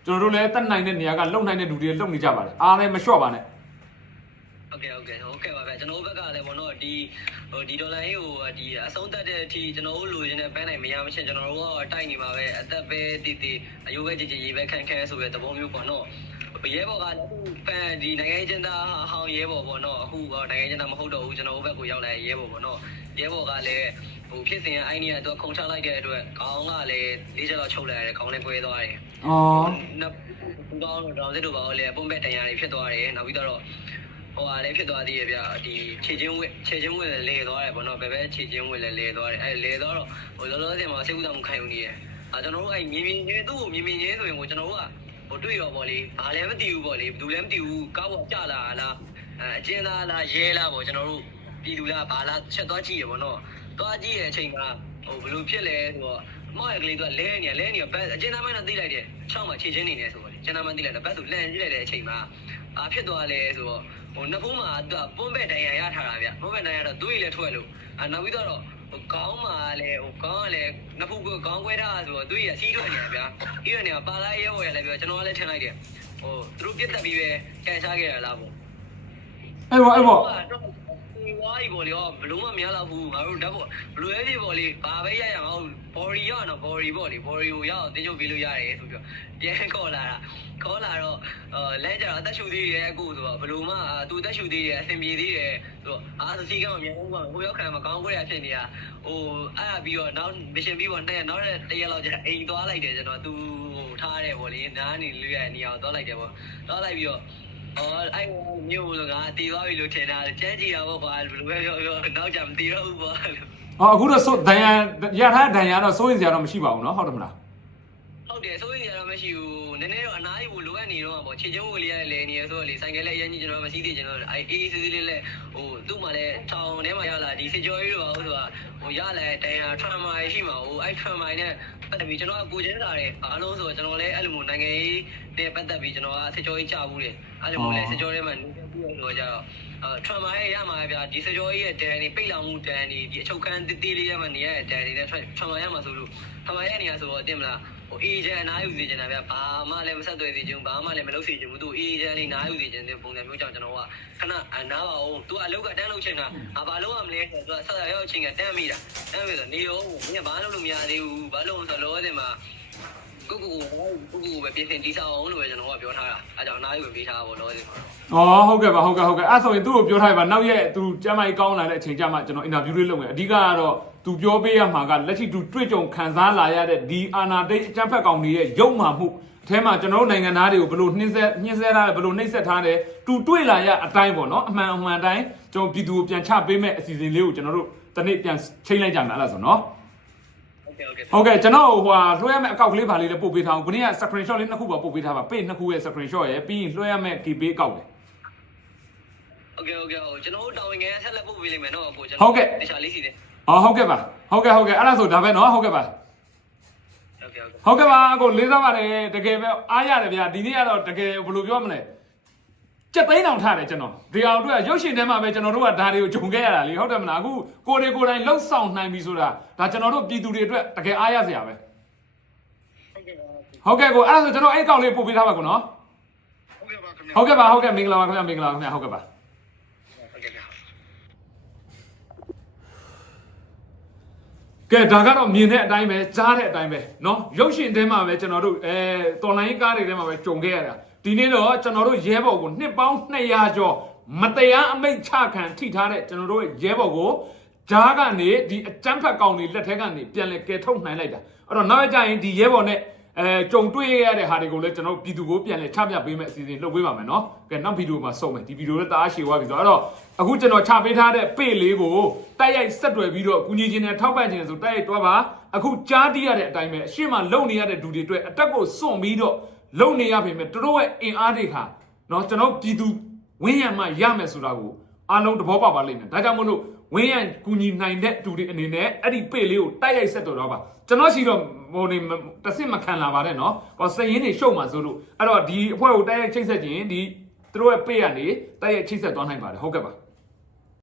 ကျွန်တော်တို့လည်းတက်နိုင်တဲ့နေရာကလုံနိုင်တဲ့လူတွေလုံနေကြပါတယ်အားလည်းမလျှော့ပါနဲ့ဟုတ်ကဲ့ဟုတ်ကဲ့ဟုတ်ကဲ့ပါဗျာကျွန်တော်တို့ဘက်ကလည်းပေါ့နော်ဒီဟိုဒီဒေါ်လာရေးဟိုဒီအဆုံးသက်တဲ့အထိကျွန်တော်တို့လိုချင်တဲ့ပန်းနိုင်မရမချင်းကျွန်တော်တို့ကတိုက်နေမှာပဲအသက်ပဲတည်တည်အယိုးပဲကြည်ကြည်ရေးပဲခန့်ခန့်ဆိုတဲ့သဘောမျိုးပေါ့နော် ရဲဘော်ကလည်းပန်ဒီနိုင်ငံရေးကျင်းသားဟောင်းရဲဘော်ပေါ့နော်အခုကနိုင်ငံရေးကျင်းသားမဟုတ်တော့ဘူးကျွန်တော်တို့ဘက်ကိုရောက်လာရဲဘော်ပေါ့နော်ရဲဘော်ကလည်းဟိုဖြစ်စဉ်အိုင်းနေရတော့ခုံချလိုက်တဲ့အတွက်ခေါင်းကလည်းလေးချက်တော့ချုပ်လိုက်ရတယ်ခေါင်းလည်းကွဲသွားတယ်။အော်နှစ်ဘူးကောင်းတော့တောင်စစ်တို့ပါတော့လေပုံဘက်တန်ရာတွေဖြစ်သွားတယ်နောက်ပြီးတော့ဟိုဟာလည်းဖြစ်သွားသေးရဲ့ဗျဒီခြေချင်းဝက်ခြေချင်းဝက်လည်းလဲသွားတယ်ပေါ့နော်ဘယ်ဘက်ခြေချင်းဝက်လည်းလဲသွားတယ်အဲလဲသွားတော့ဟိုလောလောဆယ်မှာစိတ်ကူးတာမခံယူနေရအဲကျွန်တော်တို့အဲမြင်မြင်ချင်းသူ့ကိုမြင်မြင်ချင်းဆိုရင်ကိုကျွန်တော်တို့ကဟို တွေ့ရောပေါ့လေဘာလည်းမသိဘူးပေါ့လေဘယ်သူလည်းမသိဘူးကားပေါ်ကြလာလားအဲအကျဉ်းသားလားရဲလားပေါ့ကျွန်တော်တို့ပြည်သူလားဘာလားချက်သွားကြည့်ရပေါ့နော်သွားကြည့်ရဲ့အချိန်မှာဟိုဘယ်လိုဖြစ်လဲဆိုတော့မောင်ရဲ့ကလေးကလဲနေလဲနေဘက်အကျဉ်းသားမင်းတော့သိလိုက်တယ်ချောင်းမှာခြေချင်းနေနေဆိုပေါ့လေကျန်တာမှသိလိုက်တော့ဘက်ဆိုလန့်ကြည့်လိုက်တဲ့အချိန်မှာဟအာဖြစ်သွားလဲဆိုတော့ဟိုနှစ်ဖူးမှာသူကပွန်းဘက်တန်ရရထားတာဗျပွန်းဘက်တန်ရတော့သူ့ကြီးလည်းထွက်လို့အာနောက်ပြီးတော့ ဟိုခေါင်းမှာလည်းဟိုခေါင်းကလည်းနှစ်ဖူးကခေါင်းခွဲထားဆိုတော့သူ့ကြီးကစီးထွက်နေတာဗျစီးထွက်နေတာပါလာရဲဝယ်လည်းပြောကျွန်တော်ကလည်းထင်လိုက်တယ်ဟိုသူတို့ပြတ်တက်ပြီးပဲကန်ချခဲ့ရလားပေါ့အဲ့ဘောအဲ့ဘောဒီ ဝါးကြီးပေါ်လေဘလုံးမများတော့ဘူးငါတို့ဓာတ်ပေါ်ဘလူးရေးပေါ်လေဘာပဲရရအောင် body ရအောင် body ပေါ့လေ body ကိုရအောင်တင်းချုပ်ပေးလို့ရတယ်ဆိုပြီးပြန်ခေါ်လာတာခေါ်လာတော့လဲကြတော့အသက်ရှူသေးတယ်အခုဆိုတော့ဘလူးမသူအသက်ရှူသေးတယ်အဆင်ပြေသေးတယ်ဆိုတော့အာစီကမမြန်ဘူးကဟိုရောက်ခံမကောင်းခွဲရဖြစ်နေတာဟိုအဲ့ဒါပြီးတော့နောက် mission ပြီးတော့တဲ့နောက်တဲ့တရက်လောက်ကျအိမ်သွားလိုက်တယ်ကျွန်တော်သူထားတယ်ပေါ့လေနားနေလွရနေအောင်သွားလိုက်တယ်ပေါ့သွားလိုက်ပြီးတော့ အော်အဲ့မျိုးကတည်သွားပြီလို့ထင်တာကျန်းကြည့်တာပေါ့ကွာဘယ်လိုပဲပြောပြောနောက်ကြမတည်တော့ဘူးပေါ့ အော်အခုတော့ဆိုဒဏ်ရာရထားဒဏ်ရာတော့စိုးရင်စရာတော့မရှိပါဘူးเนาะဟုတ်တယ်မလား ဟုတ်တယ်စိုးရင်ရတော့မရှိဘူးနည်းနည်းတော့အနားကြီးကိုလိုအပ်နေတော့ပေါ့ခြေကျုံးကလေးရလဲနေရဆိုတော့လေဆိုင်ကလေးအရင်ကြီးကျွန်တော်မစီးသေးကျွန်တော်အဲအေးအေးဆေးဆေးလေးလဲဟိုသူ့မှာလဲထောင်ထဲမှာရလာဒီစစ်ကြောရေးတော့ဆိုတာဟိုရလဲတန်ရာ trauma ရှိမှာဟိုအဲ trauma နဲ့ပတ်သက်ပြီးကျွန်တော်ကကိုကျင်းတာတယ်အားလုံးဆိုကျွန်တော်လဲအဲ့လိုမျိုးနိုင်ငံရေးနဲ့ပတ်သက်ပြီးကျွန်တော်ကစစ်ကြောရေးကြဘူးတယ်အဲ့လိုမျိုးလဲစစ်ကြောထဲမှာနေပြီးတော့ကြတော့အဲ trauma ရဲ့ရမှာဗျာဒီစကြောကြီးရဲ့ဒဏ်တွေပိတ်လောင်မှုဒဏ်တွေဒီအချုပ်ခန်းတိတိလေးရမှာနေရတဲ့ဒဏ်တွေနဲ့ trauma ရမှာဆိုလို့ trauma ရနေရဆိုတော့တင်မလား ဟို agent အနားယူစေချင်တာဗျာဘာမှလည်းမဆက်သွယ်စေချင်ဘူးဘာမှလည်းမလုပ်စေချင်ဘူးသူ agent လေးနားယူစေချင်တဲ့ပုံစံမျိုးကြောင့်ကျွန်တော်ကခဏအနားပါအောင်သူအလုပ်ကတန်းလုပ်ချင်တာအာဘာလုပ်ရမလဲဆိုတော့ဆက်ဆက်ရောက်ချင်းကတန်းမိတာတန်းမိဆိုနေရောမင်းဘာလုပ်လို့မရသေးဘူးဘာလုပ်ဆိုတော့လောတယ်မှာကိုကိုကိုကိုပဲပြင်ဆင်တိဆောက်အောင်လို့ပဲကျွန်တော်ကပြောထားတာအဲကြောင့်အနားယူပေးထားပါဘောလောတယ်อ๋อဟုတ်ကဲ့ပါဟုတ်ကဲ့ဟုတ်ကဲ့အဲ့ဆိုရင်သူ့ကိုပြောထားရပါနောက်ရက်သူကျမ်းမိုက်ကောင်းလာတဲ့အချိန်ကျမှကျွန်တော်အင်တာဗျူးလေးလုပ်မယ်အဓိကကတော့ သူပြောပေးရမှာကလက်ရှိသူတွေ့ကြုံခံစားလာရတဲ့ဒီအာနာတိတ်အကြမ်းဖက်ကောင်တွေရဲ့ရုပ်မာမှုအထဲမှာကျွန်တော်တို့နိုင်ငံသားတွေကိုဘယ်လိုနှင်းဆက်နှင်းဆက်ထားတယ်ဘယ်လိုနှိပ်စက်ထားတယ်သူတွေ့လာရအတိုင်းပေါ့နော်အမှန်အမှန်တိုင်းကျွန်တော်ပြည်သူကိုပြန်ချပေးမဲ့အစီအစဉ်လေးကိုကျွန်တော်တို့တနေ့ပြန်ချိန်လိုက်ကြမယ်အဲ့ဒါဆိုနော် ဟုတ်ကဲ့ဟုတ်ကဲ့ ဟုတ်ကဲ့ကျွန်တော်ဟိုဟာလွှဲရမယ့်အကောက်ကလေးပါလေးလည်းပို့ပေးထားအောင်ခုနေ့က screenshot လေးနှစ်ခုပါပို့ပေးထားပါ page နှစ်ခုရဲ့ screenshot ရဲ့ပြီးရင်လွှဲရမယ့် KP အကောက်လေ โอเคโอเคဟိုကျွန်တော်တို့တောင်းဝင်ငယ်ဆက်လက်ပို့ပေးလိမ့်မယ်နော်ကိုကျွန် ဟုတ်ကဲ့ တခြားလေးစီတယ် အော်ဟုတ်ကဲ့ပါဟုတ်ကဲ့ဟုတ်ကဲ့အဲ့ဒါဆိုဒါပဲနော်ဟုတ်ကဲ့ပါဟုတ်ကဲ့ပါကိုလေးစားပါတယ်တကယ်ပဲအားရတယ်ဗျာဒီနေ့ကတော့တကယ်ဘယ်လိုပြောမလဲကြက်သိန်းတောင်ထားတယ်ကျွန်တော်ဒီအောင်တို့ကရုပ်ရှင်ထဲမှာပဲကျွန်တော်တို့ကဒါတွေကိုဂျုံခဲ့ရတာလေဟုတ်တယ်မလားအခုကိုတွေကိုယ်တိုင်လှုပ်ဆောင်နိုင်ပြီဆိုတာဒါကျွန်တော်တို့ပြည်သူတွေအတွက်တကယ်အားရစရာပဲဟုတ်ကဲ့ကိုအဲ့ဒါဆိုကျွန်တော်အဲ့ကောက်လေးပို့ပေးထားပါကိုနော်ဟုတ်ကဲ့ပါခင်ဗျာဟုတ်ကဲ့ပါဟုတ်ကဲ့မင်္ဂလာပါခင်ဗျာမင်္ဂလာပါခင်ဗျာဟုတ်ကဲ့ပါ ကဲဒါကတော့မြင်တဲ့အတိုင်းပဲကြားတဲ့အတိုင်းပဲเนาะရုပ်ရှင်ထဲမှာပဲကျွန်တော်တို့အဲတော်လိုင်းကားတွေထဲမှာပဲကြုံခဲ့ရတာဒီနေ့တော့ကျွန်တော်တို့ရဲဘော်ကိုနှစ်ပေါင်း200ကျော်မတရားအမိတ်ချခံထိထားတဲ့ကျွန်တော်တို့ရဲဘော်ကိုဂျားကနေဒီအတန်းဖက်ကောင်တွေလက်ထက်ကနေပြန်လဲကယ်ထုတ်နိုင်လိုက်တာအဲ့တော့နောက်ရကြရင်ဒီရဲဘော်နဲ့ အဲကြုံတွေ့ရတဲ့ဟာတွေကိုလည်းကျွန်တော်ပြည်သူကိုပြန်လည်ချပြပေးမယ့်အစီအစဉ်လုပ်ပေးပါမယ်နော်။ကဲနောက်ဗီဒီယိုမှာဆုံမယ်ဒီဗီဒီယိုလည်းတအားရှည်သွားပြီဆိုတော့အခုကျွန်တော်ချပေးထားတဲ့ပေလေးကိုတိုက်ရိုက်ဆက်တွယ်ပြီးတော့ကူညီခြင်းနဲ့ထောက်ပံ့ခြင်းဆိုတိုက်ရိုက်တွားပါအခုကြားတိရတဲ့အတိုင်းပဲအရှိမလုံနေရတဲ့ဒူတွေအတွက်အတက်ကိုစွန့်ပြီးတော့လုံနေရပေမဲ့တို့ရဲ့အင်အားတွေခါနော်ကျွန်တော်ပြည်သူဝင်းရံမှရမယ်ဆိုတာကိုအားလုံးသဘောပေါက်ပါလိမ့်မယ်။ဒါကြောင့်မို့လို့ ဝင်းရန်ကူညီနိုင်တဲ့သူတွေအနေနဲ့အဲ့ဒီပေလေးကိုတိုက်ရိုက်ဆက်တော်တော့ပါကျွန်တော်ရှိတော့ဟိုနေတဆင့်မခံလာပါနဲ့နော်ဟောစရင်တွေရှုပ်မှာဆိုလို့အဲ့တော့ဒီအဖွဲ့ကိုတိုက်ရိုက်ချိတ်ဆက်ခြင်းဒီသူတို့ရဲ့ပေကနေတိုက်ရိုက်ချိတ်ဆက်သွားနိုင်ပါတယ်ဟုတ်ကဲ့ပါ